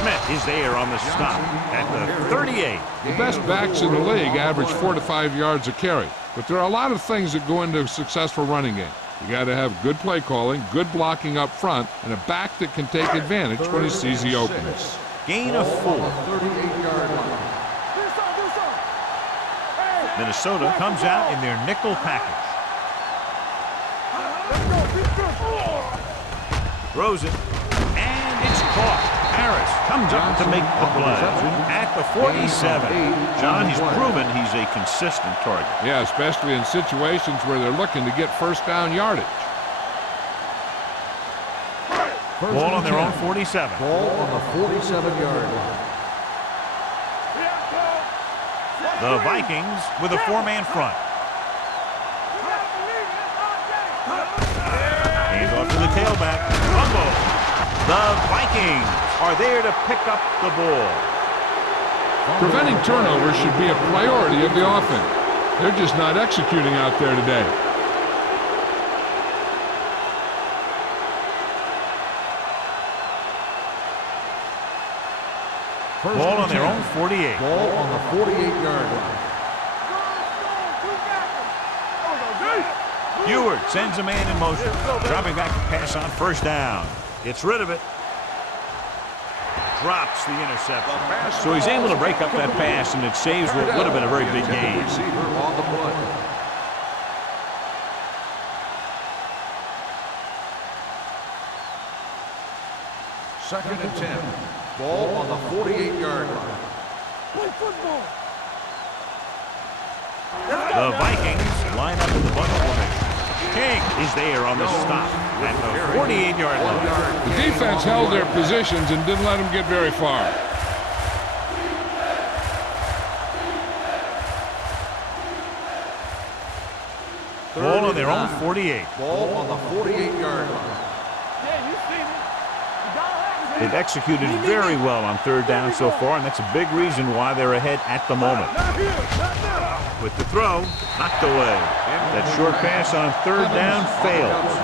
Smith is there on the stop at the 38. The best backs in the league average 4 to 5 yards a carry, but there are a lot of things that go into a successful running game. You got to have good play calling, good blocking up front, and a back that can take advantage when he sees the openings. Gain of 4. 38-yard line. Minnesota comes out in their nickel package. Throws it, and it's caught. Harris comes up to make the play at the 47. John, he's proven he's a consistent target. Yeah, especially in situations where they're looking to get first down yardage. Ball on their own 47. Ball on the 47-yard line. The Vikings with a four-man front. Hand off to the tailback. Fumble. The Vikings are there to pick up the ball. Preventing turnovers should be a priority of the offense. They're just not executing out there today. Ball on their own 48. Ball on the 48-yard line. Ewert sends a man in motion. Dropping back to pass on first down. Gets rid of it. Drops the interception. So he's able to break up that pass, and it saves what would have been a very big gain. Receiver on the play. Second and 10. Ball on the 48-yard line. Play football. The Vikings line up in the bunch formation. King is there on the stop at the 48-yard line. The defense held their positions and didn't let them get very far. Ball on their own 48. Ball on the 48-yard line. Yeah, you see me. They've executed very well on third down so far, and that's a big reason why they're ahead at the moment. Not here. Not now. With the throw, knocked away. That short pass on third down fails.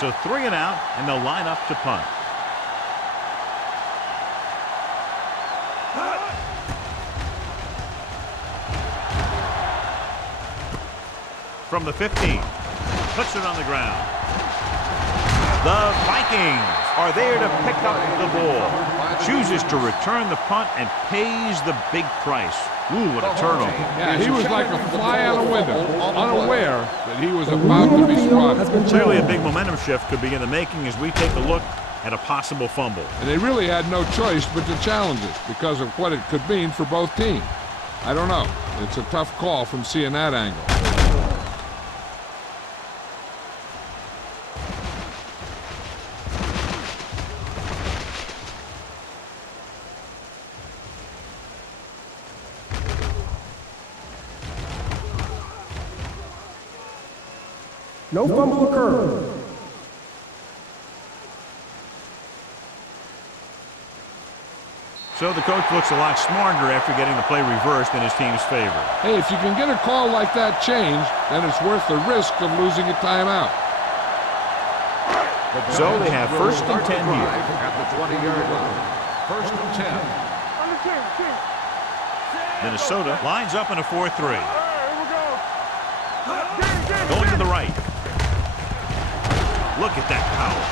So 3 and out, and they'll line up to punt. From the 15, puts it on the ground. The Vikings are there to pick up the ball. Chooses to return the punt and pays the big price. Ooh, what a turnover. Yeah, he was like a fly out a window, unaware that he was about to be spotted. Clearly a big momentum shift could be in the making as we take a look at a possible fumble. And they really had no choice but to challenge it because of what it could mean for both teams. I don't know. It's a tough call from seeing that angle. No fumble occurred. So the coach looks a lot smarter after getting the play reversed in his team's favor. Hey, if you can get a call like that changed, then it's worth the risk of losing a timeout. So they have first and 10 here. At the 20-yard line. First and 10. On the 10. Minnesota lines up in a 4-3. All right, here we go. Going to the right. Look at that power.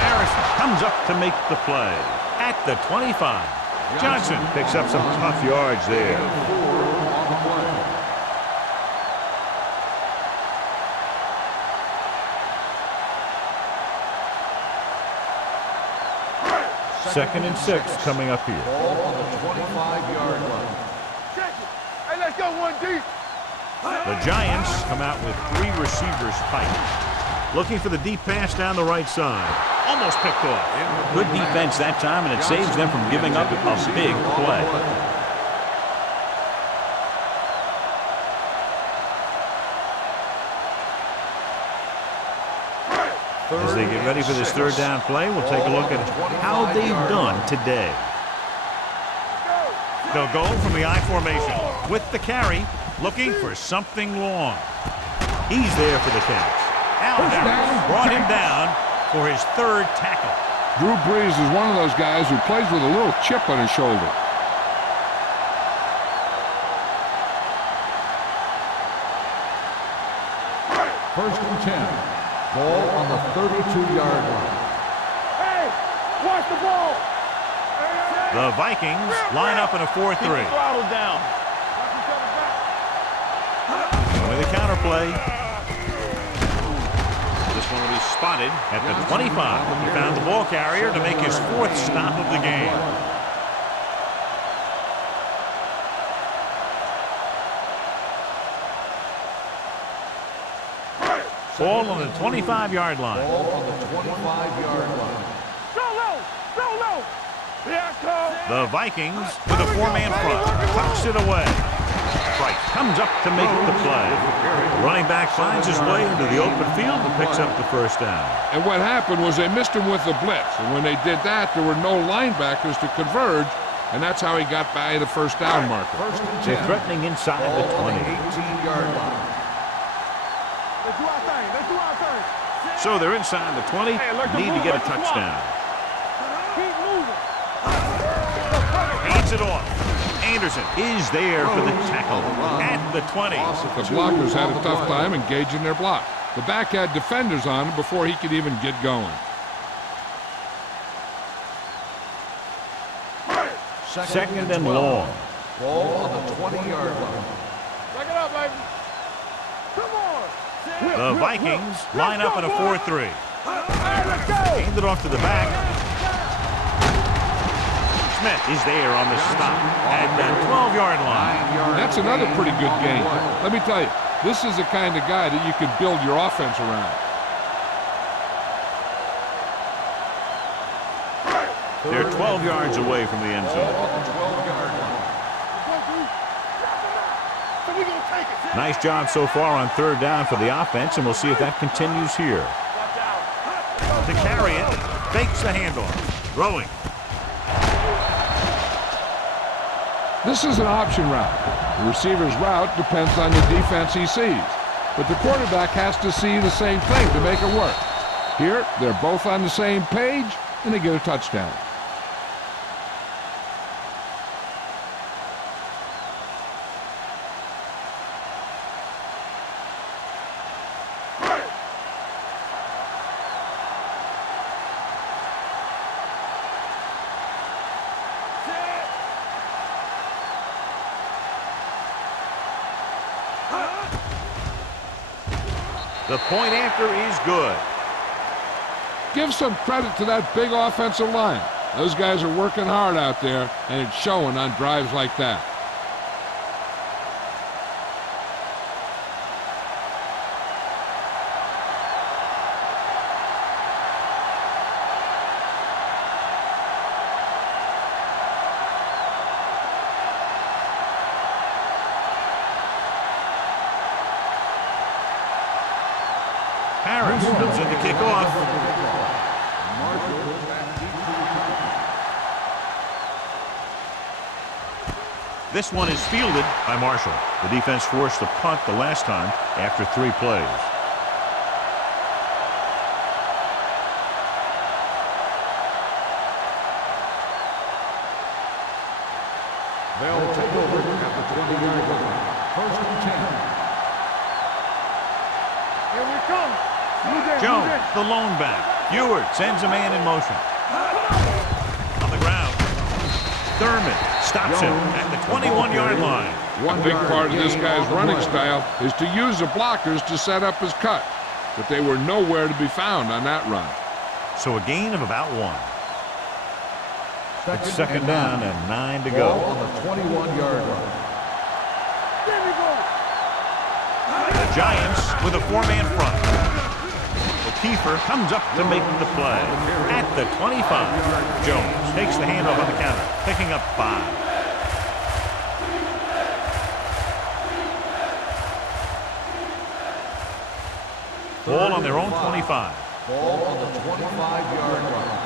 Harrison comes up to make the play at the 25. Johnson picks up some tough yards there. 4 on the play. Second and 6 coming up here. Ball on the 25-yard line. Check it. Hey, let's go one deep. The Giants come out with 3 receivers tight. Looking for the deep pass down the right side. Almost picked off. Good defense that time, and it saves them from giving up a big play. As they get ready for this third down play, we'll take a look at how they've done today. They'll go from the I formation with the carry, looking for something long. He's there for the catch. Al Harris brought him down for his third tackle. Drew Brees is one of those guys who plays with a little chip on his shoulder. First and 10. Ball on the 32-yard line. Hey, watch the ball. The Vikings line up in a 4-3. Throttle down. With a counter play. This one will be spotted at the 25. He found the ball carrier to make his 4th stop of the game. Ball on the 25-yard line. Ball on the 25-yard line. Go low. Go low. Yeah, come. The Vikings with a 4-man front. Tucks it away. Price comes up to make the play. The running back finds his way into the open field and picks up the first down. And what happened was they missed him with the blitz. And when they did that, there were no linebackers to converge. And that's how he got by the first down marker. First and 10. They're threatening inside the Ball on 20. the 18-yard line. Let's do our thing. Let's do our thing. So they're inside the 20. Need to get a touchdown. Keep moving. Hands it off. Anderson is there for the tackle at the 20. The blockers had a tough time engaging their block. The back had defenders on him before he could even get going. Second and long. Ball on the 20-yard line. Back it up, baby. Come on. The Vikings line up in a 4-3. Hey, let's go. Hand it off to the back. Smith is there on the stop at the 12-yard line. That's another pretty good game. Let me tell you, this is the kind of guy that you can build your offense around. They're 12 yards away from the end Ball zone. on the 12-yard line. So we gonna take it. Nice job so far on third down for the offense, and we'll see if that continues here. Watch out. To carry it, fakes the handoff. Throwing. This is an option route. The receiver's route depends on the defense he sees. But the quarterback has to see the same thing to make it work. Here, they're both on the same page, and they get a touchdown. The point after is good. Give some credit to that big offensive line. Those guys are working hard out there, and it's showing on drives like that. Harris comes in to kick off. This one is fielded by Marshall. The defense forced a punt the last time after 3 plays. They'll take over at the 20-yard line. First and 10. Here we come. Jones, the lone back. Ewart sends a man in motion. On the ground. Thurman stops him at the 21-yard line. One big part of this guy's running style is to use the blockers to set up his cut. But they were nowhere to be found on that run. So a gain of about 1. It's second down and 9 to go. On the 21-yard line. There we go. The Giants with a 4-man front. Kiefer comes up to make the play at the 25. Jones takes the handoff on the counter, picking up 5. Ball on their own 25. Ball on the 25-yard line.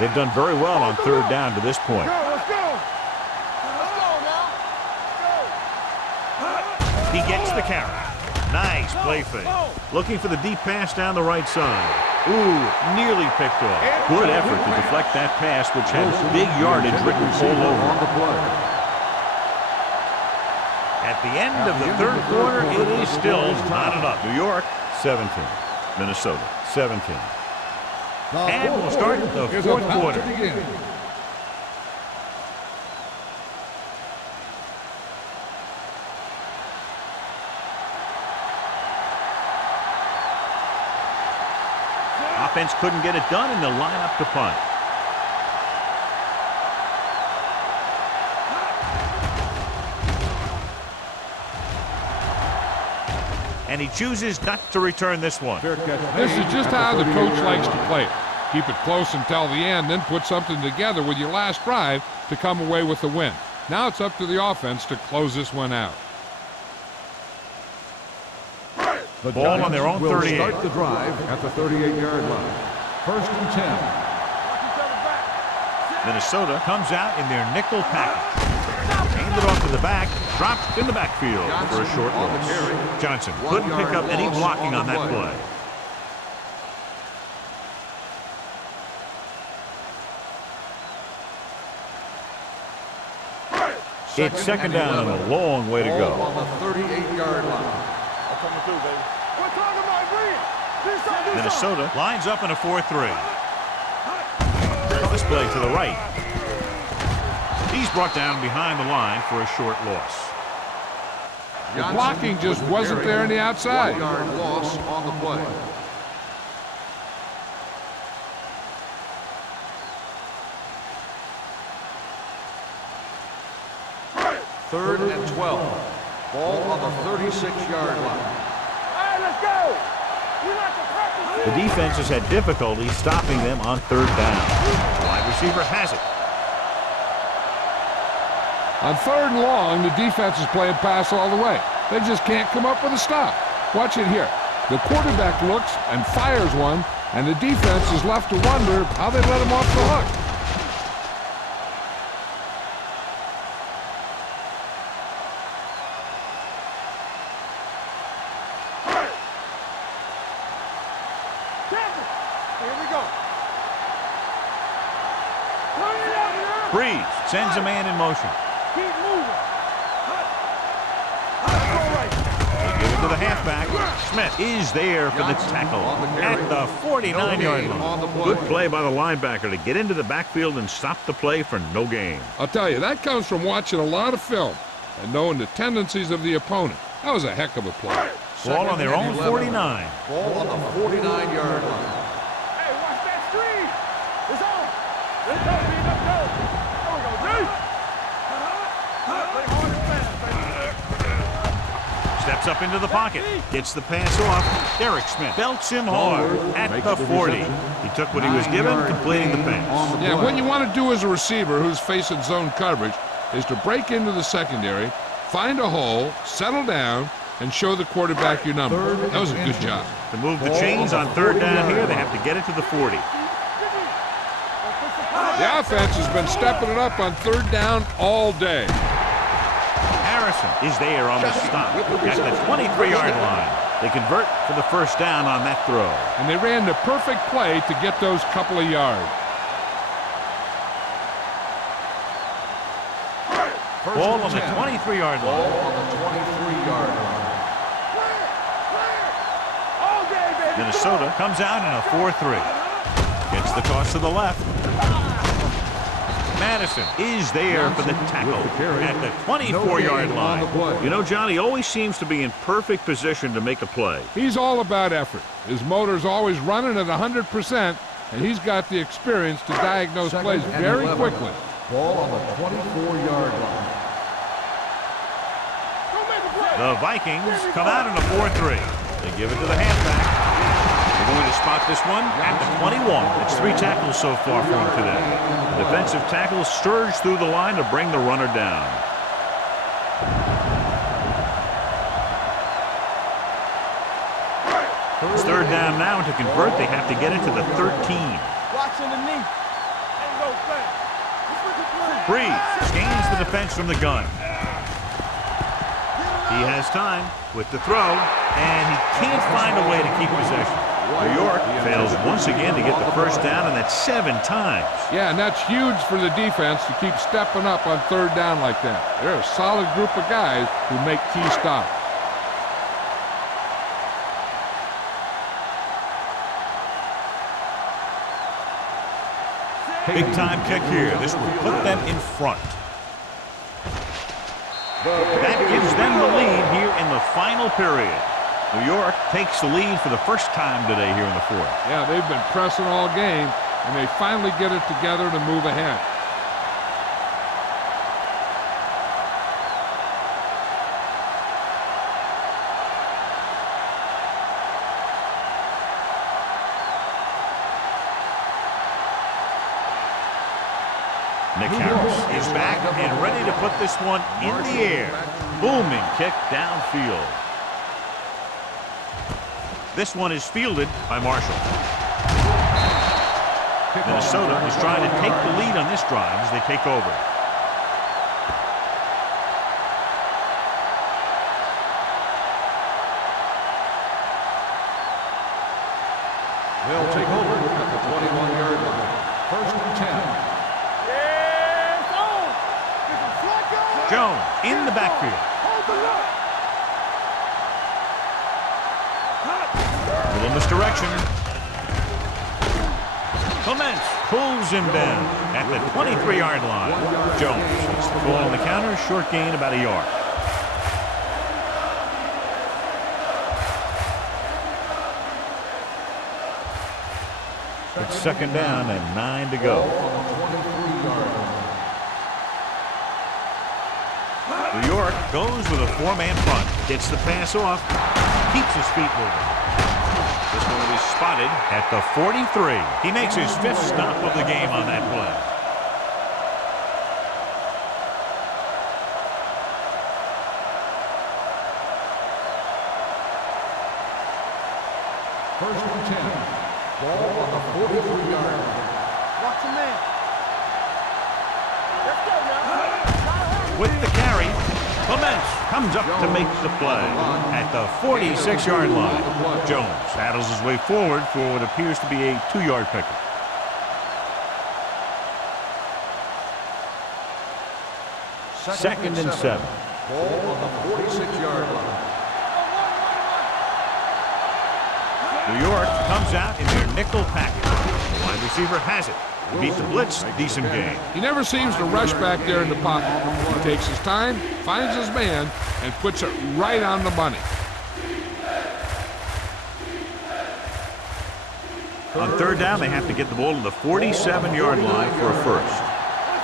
They've done very well on third down to this point. Let's go. He gets the carry. Nice play fake. Looking for the deep pass down the right side. Ooh, nearly picked off. Good effort to deflect that pass, which had big yardage written all over. At the end of the third quarter, it is still not enough. New York, 17. Minnesota, 17. And we'll start the fourth quarter. Offense couldn't get it done in the lineup to punt. And he chooses not to return this one. This is just how the coach likes to play it. Keep it close until the end, then put something together with your last drive to come away with the win. Now it's up to the offense to close this one out. The ball on their own 38. Start the drive at the 38-yard line. First and 10. Minnesota comes out in their nickel package. Handed off to the back, dropped in the backfield for a short loss. Johnson couldn't pick up any blocking on that play. It's second down and a long way to go. On the 38-yard line. Minnesota lines up in a 4-3. This play to the right. He's brought down behind the line for a short loss. The blocking just wasn't there on the outside. 1-yard loss on the play. Third and 12. Ball on the 36-yard line. All right, let's go. We like to practice. The defense has had difficulty stopping them on third down. The wide receiver has it. On third and long, the defense is playing pass all the way. They just can't come up with a stop. Watch it here. The quarterback looks and fires one, and the defense is left to wonder how they let him off the hook. Here we go. Breeze sends a man in motion. Keep moving. They give it to the halfback. Smith is there for the tackle at the 49-yard line. Good play by the linebacker to get into the backfield and stop the play for no gain. I'll tell you, that comes from watching a lot of film and knowing the tendencies of the opponent. That was a heck of a play. Ball on their own 49. Ball on the 49-yard line. Hey, watch that screen. It's on. Let's go, B. Let's go. There we go, D. Play hard and fast, baby. Steps up into the pocket. Gets the pass off. Derek Smith belts him hard at the 40. He took what he was given, completing the pass. Yeah, what you want to do as a receiver who's facing zone coverage is to break into the secondary, find a hole, settle down, and show the quarterback your number. That was a good job. To move the chains on third down here, they have to get it to the 40. The offense has been stepping it up on third down all day. Harrison is there on the stop at the 23-yard line. They convert for the first down on that throw. And they ran the perfect play to get those couple of yards. Ball on the 23-yard line. Ball on the 23-yard line. Minnesota comes out in a 4-3. Gets the toss to the left. Madison is there for the tackle at the 24-yard line. You know, Johnny always seems to be in perfect position to make a play. He's all about effort. His motor's always running at 100%, and he's got the experience to diagnose plays very quickly. Ball on the 24-yard line. The Vikings come out in a 4-3. They give it to the halfback. They're going to spot this one at the 21. It's 3 tackles so far for him today. The defensive tackle surged through the line to bring the runner down. It's third down now, and to convert, they have to get it to the 13. Watch underneath. Breeze scans the defense from the gun. He has time with the throw, and he can't find a way to keep possession. New York fails once again to get the first down, and that's 7 times. Yeah, and that's huge for the defense to keep stepping up on third down like that. They're a solid group of guys who make key stops. Big time kick here. This will put them in front. That gives them the lead here in the final period. New York takes the lead for the first time today here in the fourth. Yeah, they've been pressing all game, and they finally get it together to move ahead. Nick Harris is back and ready to put this one in the air. Booming kick downfield. This one is fielded by Marshall. Minnesota is trying to take the lead on this drive as they take over. They'll take over at the 21-yard line. First and 10. Jones in the backfield. Little misdirection. Clements pulls him down at the 23-yard line. Jones gets the ball on the counter, short gain about a yard. It's second down and 9 to go. New York goes with a 4-man front. Gets the pass off. Keeps his feet moving. This one is spotted at the 43. He makes his 5th stop of the game on that play. First and 10. Ball on the 43-yard line. Watch him in. Let's go now. With the carry, Clements comes up to make the play at the 46-yard line. Jones battles his way forward for what appears to be a 2-yard pickup. Second and 7. Ball on the 46-yard line. New York comes out in their nickel package. The wide receiver has it. Beat the blitz, decent game. He never seems to rush back there in the pocket. He takes his time, finds his man, and puts it right on the money. On third down, they have to get the ball to the 47-yard line for a first.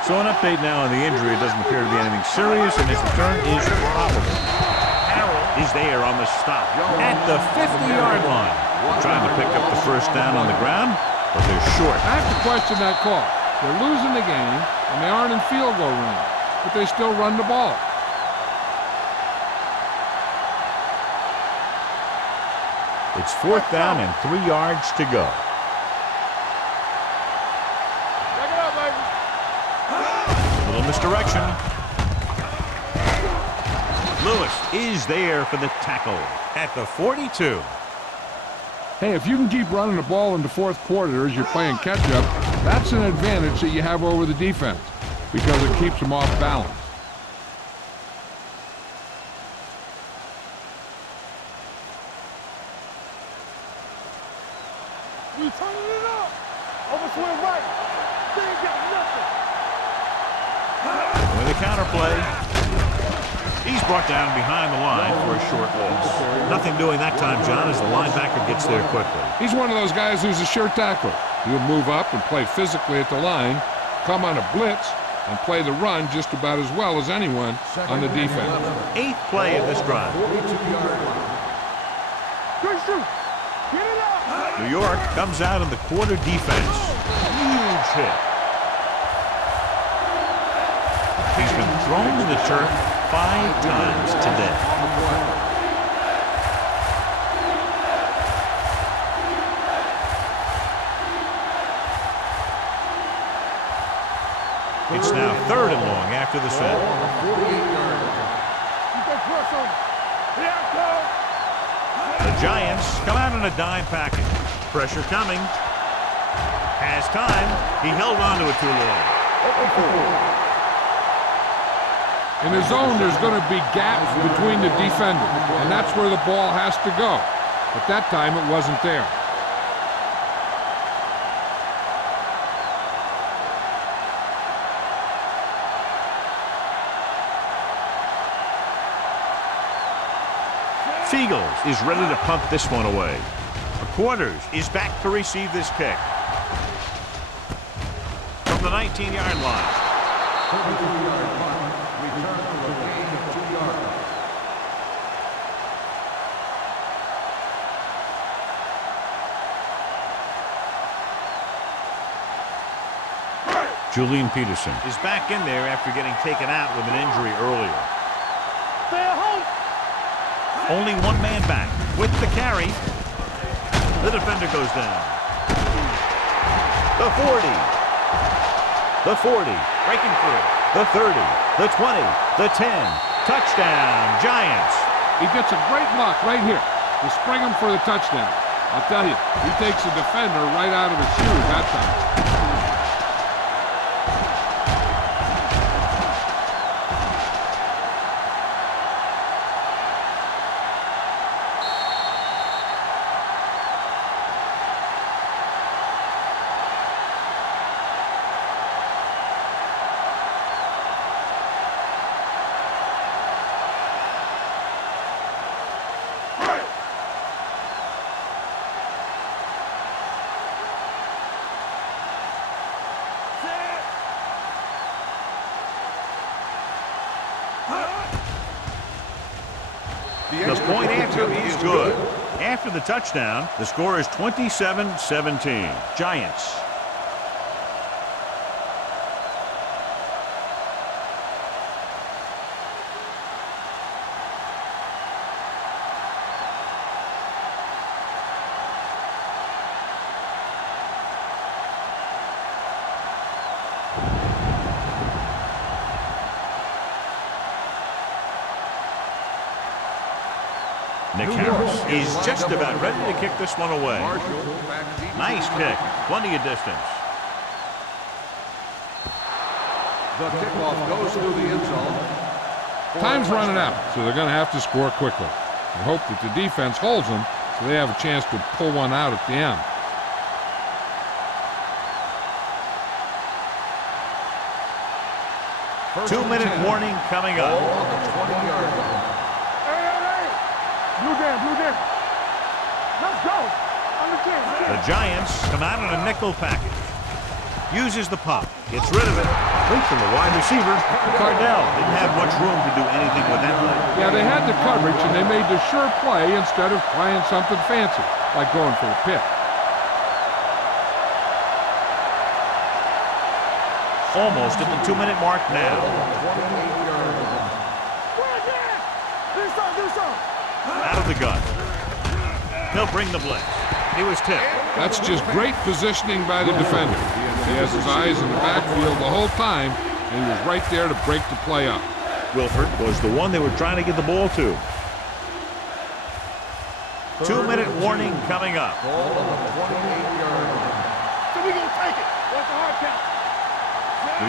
So an update now on the injury. It doesn't appear to be anything serious, and his return is probable. Harrell is there on the stop at the 50-yard line. Trying to pick up the first down on the ground, but they're short. I have to question that call. They're losing the game, and they aren't in field goal range, but they still run the ball. It's 4th down and 3 yards to go. Check it out, baby. A little misdirection. Lewis is there for the tackle at the 42. Hey, if you can keep running the ball in the fourth quarter as you're playing catch-up, that's an advantage that you have over the defense because it keeps them off balance. We turning it up. Overswing right. They ain't got nothing. With a counterplay. He's brought down behind the line for a short loss. Nothing doing that time, John, as the linebacker gets there quickly. He's one of those guys who's a sure tackler. He'll move up and play physically at the line, come on a blitz, and play the run just about as well as anyone on the defense. 8th play of this drive. Good shoot. Get it out. New York comes out in the quarter defense. Huge hit. He's been thrown to the turf 5 times today. It's now 3rd and long after the set. The Giants come out in a dime package. Pressure coming. Has time. He held on to it too long. In the zone, there's going to be gaps between the defenders, and that's where the ball has to go. But that time, it wasn't there. Fiegels is ready to punt this one away. Quarters is back to receive this kick. From the 19-yard line. 32-yard punt. Return for a gain of 2 yards. Julian Peterson is back in there after getting taken out with an injury earlier. Stay at home. Only one man back with the carry. The defender goes down. The 40. The 40. Breaking through. The 30. The 20. The 10. Touchdown, Giants. He gets a great block right here to spring him for the touchdown. I'll tell you, he takes the defender right out of his shoes that time. The point answer is good. After the touchdown, the score is 27-17. Giants. Nick Harris is just about ready to kick this one away. Nice kick. Plenty of distance. The kickoff goes through the end zone. Time's running out, so they're going to have to score quickly. I hope that the defense holds them so they have a chance to pull one out at the end. First 2-minute warning coming up. Ball on the 20-yard line. Blue down. Let's go. On the 10. The Giants come out in a nickel package. Uses the pop. Gets rid of it. Complete from the wide receiver. Cardell didn't have much room to do anything with that leg. Yeah, they had the coverage, and they made the sure play instead of trying something fancy, like going for a pick. Almost at the 2-minute mark now. 28-yard line. Do something. Out of the gun. He'll bring the blitz. He was tipped. That's just great positioning by the defender. He has his eyes in the backfield the whole time, and he was right there to break the play up. Wilford was the one they were trying to get the ball to. 2-minute warning coming up. Ball on the 28-yard line. So we gonna take it. What's the hard count?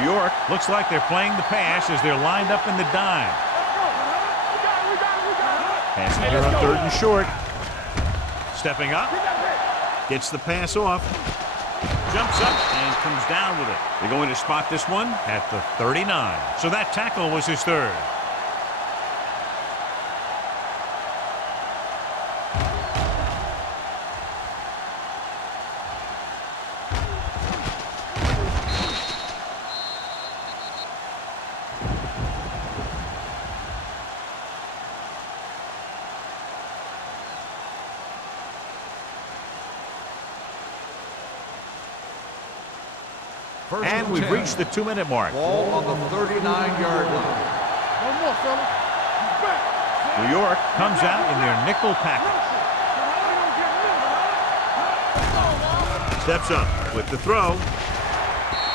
New York looks like they're playing the pass as they're lined up in the dime. Let's go. We got it. We got it. We got it. Passing here on 3rd and short. Stepping up. Get that hit. Gets the pass off. Jumps up and comes down with it. They're going to spot this one at the 39. So that tackle was his 3rd. And we've reached the 2-minute mark. Ball on the 39-yard line. One more, fella. He's back. New York comes out in their nickel package. Steps up with the throw.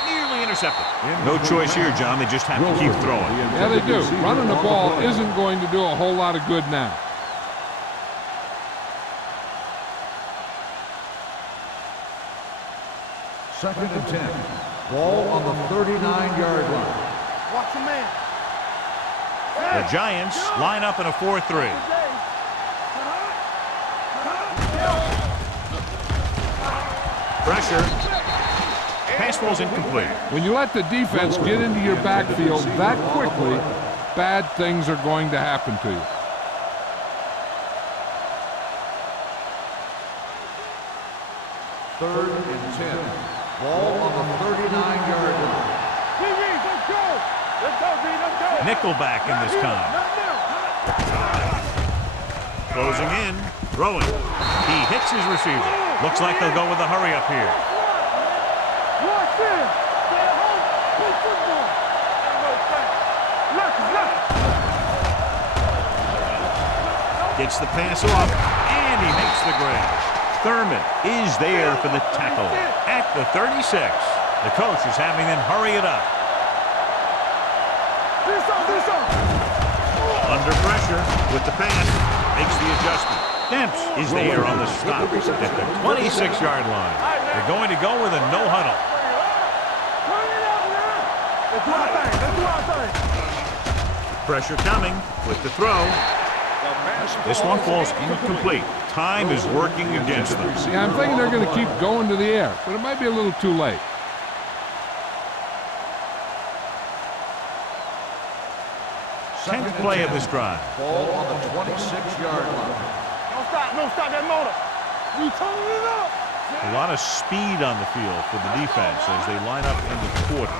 Nearly intercepted. No choice here, John. They just have to keep throwing. Yeah, they do. Running the ball isn't going to do a whole lot of good now. Second and 10. Ball on the 39-yard line. Watch your man. The Giants line up in a 4-3. Pressure. Pass ball's incomplete. When you let the defense get into your backfield that quickly, bad things are going to happen to you. Third and 10. Ball on the 39-yard line. Let's go. Let's go, D. Let's go. Nickelback in this time. Closing in. Throwing. He hits his receiver. Looks like they'll go with a hurry up here. Watch this. Stay at home. Play football. Left. Gets the pass off, and he makes the grab. Thurman is there for the tackle at the 36. The coach is having them hurry it up. This on. Under pressure with the pass, makes the adjustment. Demps is there on the stop at the 26-yard line. They're going to go with a no huddle. Turn it up, man. Let's do our thing. Pressure coming with the throw. This one falls incomplete. Time is working against them. See, I'm thinking they're going to keep going to the air, but it might be a little too late. Second 10th play of this drive. Ball on the 26-yard line. Don't stop that motor. We turning it up. A lot of speed on the field for the defense as they line up in the quarter.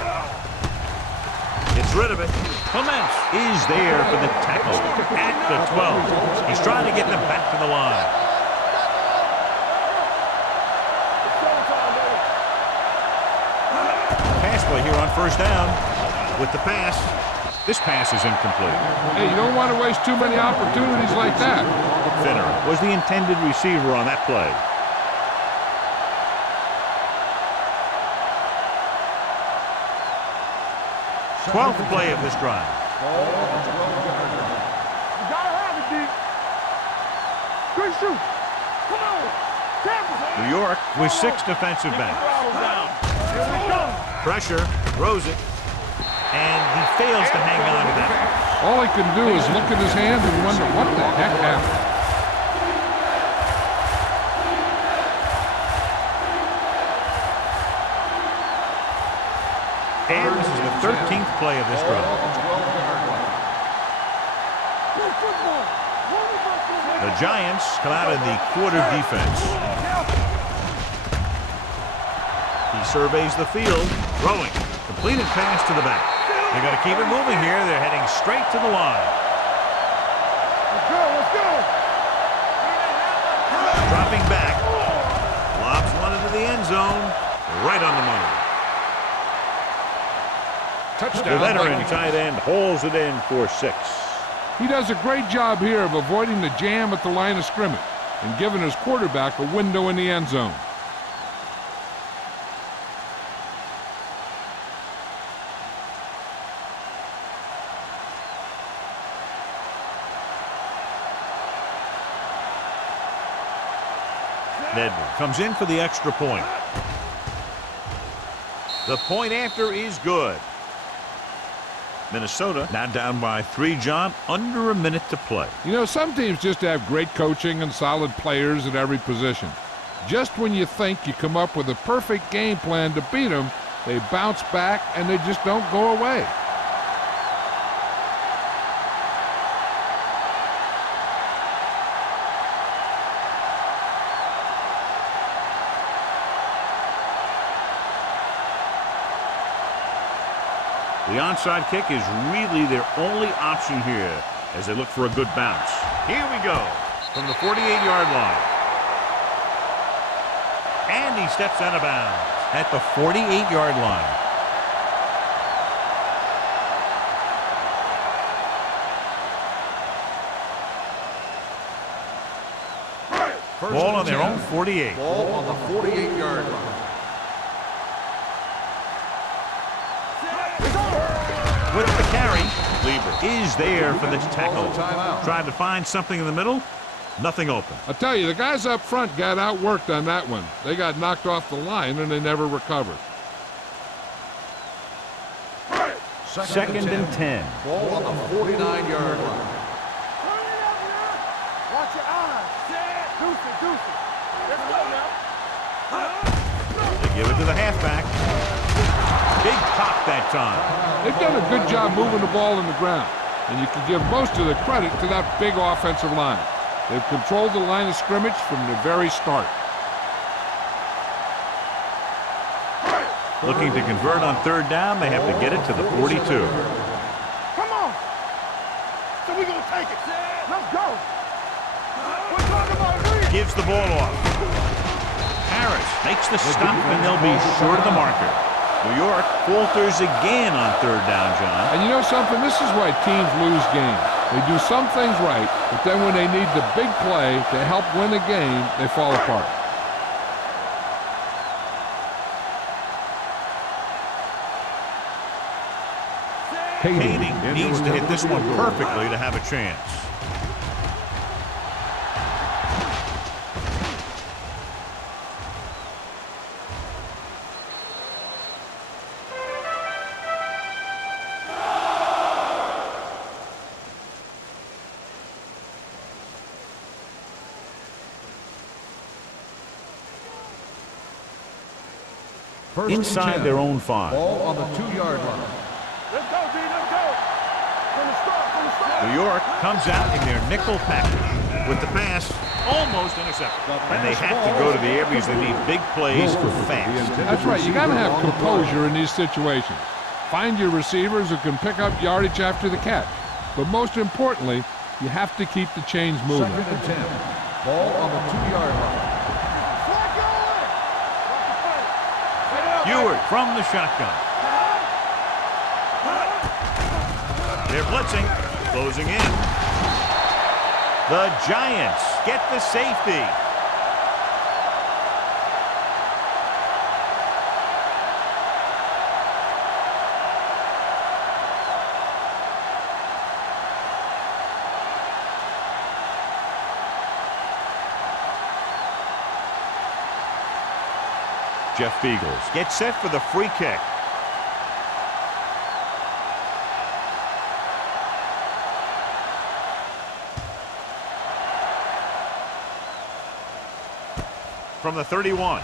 Gets rid of it. Clements is there for the tackle at the 12. He's trying to get them back to the line. Pass play here on 1st down with the pass. This pass is incomplete. Hey, you don't want to waste too many opportunities like that. Finner was the intended receiver on that play. Twelfth play of this drive. Ball on the 12-yard line. You gotta have it, D. Good shoot. Come on. Tampa. New York with 6 defensive backs. Here we go. Pressure, throws it, and he fails to hang on to that. All he can do is look at his hand and wonder what the heck happened. And this is the 13th play of this Ball drive. on the 12-yard line. Play football. The Giants come out in the quarter defense. He surveys the field, throwing. Completed pass to the back. They got to keep it moving here. They're heading straight to the line. Let's go. Dropping back. Lobs one into the end zone. Right on the money. The veteran tight end hauls it in for 6. He does a great job here of avoiding the jam at the line of scrimmage. and giving his quarterback a window in the end zone. Nedley comes in for the extra point. The point after is good. Minnesota now down by 3, John, under a minute to play. You know, some teams just have great coaching and solid players at every position. Just when you think you come up with a perfect game plan to beat them, they bounce back and they just don't go away. The onside kick is really their only option here as they look for a good bounce. Here we go from the 48-yard line. And he steps out of bounds at the 48-yard line. Ball on their own 48. Ball on the 48-yard line. With the carry, Lieber is there for the tackle. Tried to find something in the middle. Nothing open. I tell you, the guys up front got outworked on that one. They got knocked off the line and they never recovered. Second and 10. Ball on the 49-yard line. Watch your eyes. Deuce it. Let's go now. They give it to the halfback. Big pop that time. They've done a good job moving the ball in the ground, and you can give most of the credit to that big offensive line. They've controlled the line of scrimmage from the very start. Looking to convert on third down, they have to get it to the 42. Come on. So we're going to take it. Let's go. We're talking about me. Gives the ball off. Harris makes the stop, and they'll be short of the marker. New York falters again on third down, John. And you know something? This is why teams lose games. They do some things right, but then when they need the big play to help win a game, they fall apart. Kading needs to hit this one perfectly to have a chance. Inside their own 5. Ball on the 2-yard line. Let's go, D. Let's go. From the start. New York comes out in their nickel package with the pass almost intercepted. And they have to go to the air because they need big plays fast. That's right. You got to have composure in these situations. Find your receivers who can pick up yardage after the catch. But most importantly, you have to keep the chains moving. Second and 10. Ball on the 2-yard line. Ewert from the shotgun. They're blitzing, closing in. The Giants get the safety. Jeff Beagles gets set for the free kick. From the 31.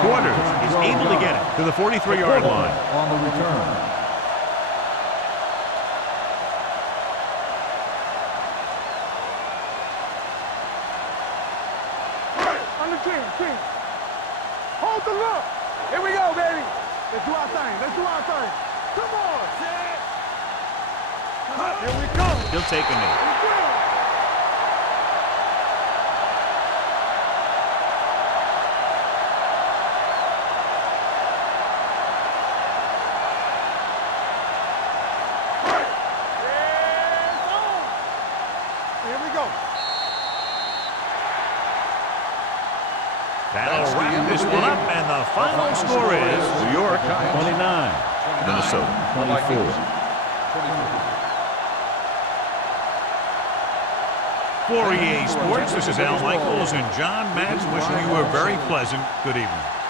Quarters is able to get it to the 43-yard line. On the return. King. Hold the look. Here we go, baby. Let's do our thing. Come on. Here we go. He'll take a knee. Here we go. That'll wrap this one up, and the final score is New York 29, Minnesota 24. For EA Sports, this is Al Michaels and John Madden wishing you a very pleasant good evening.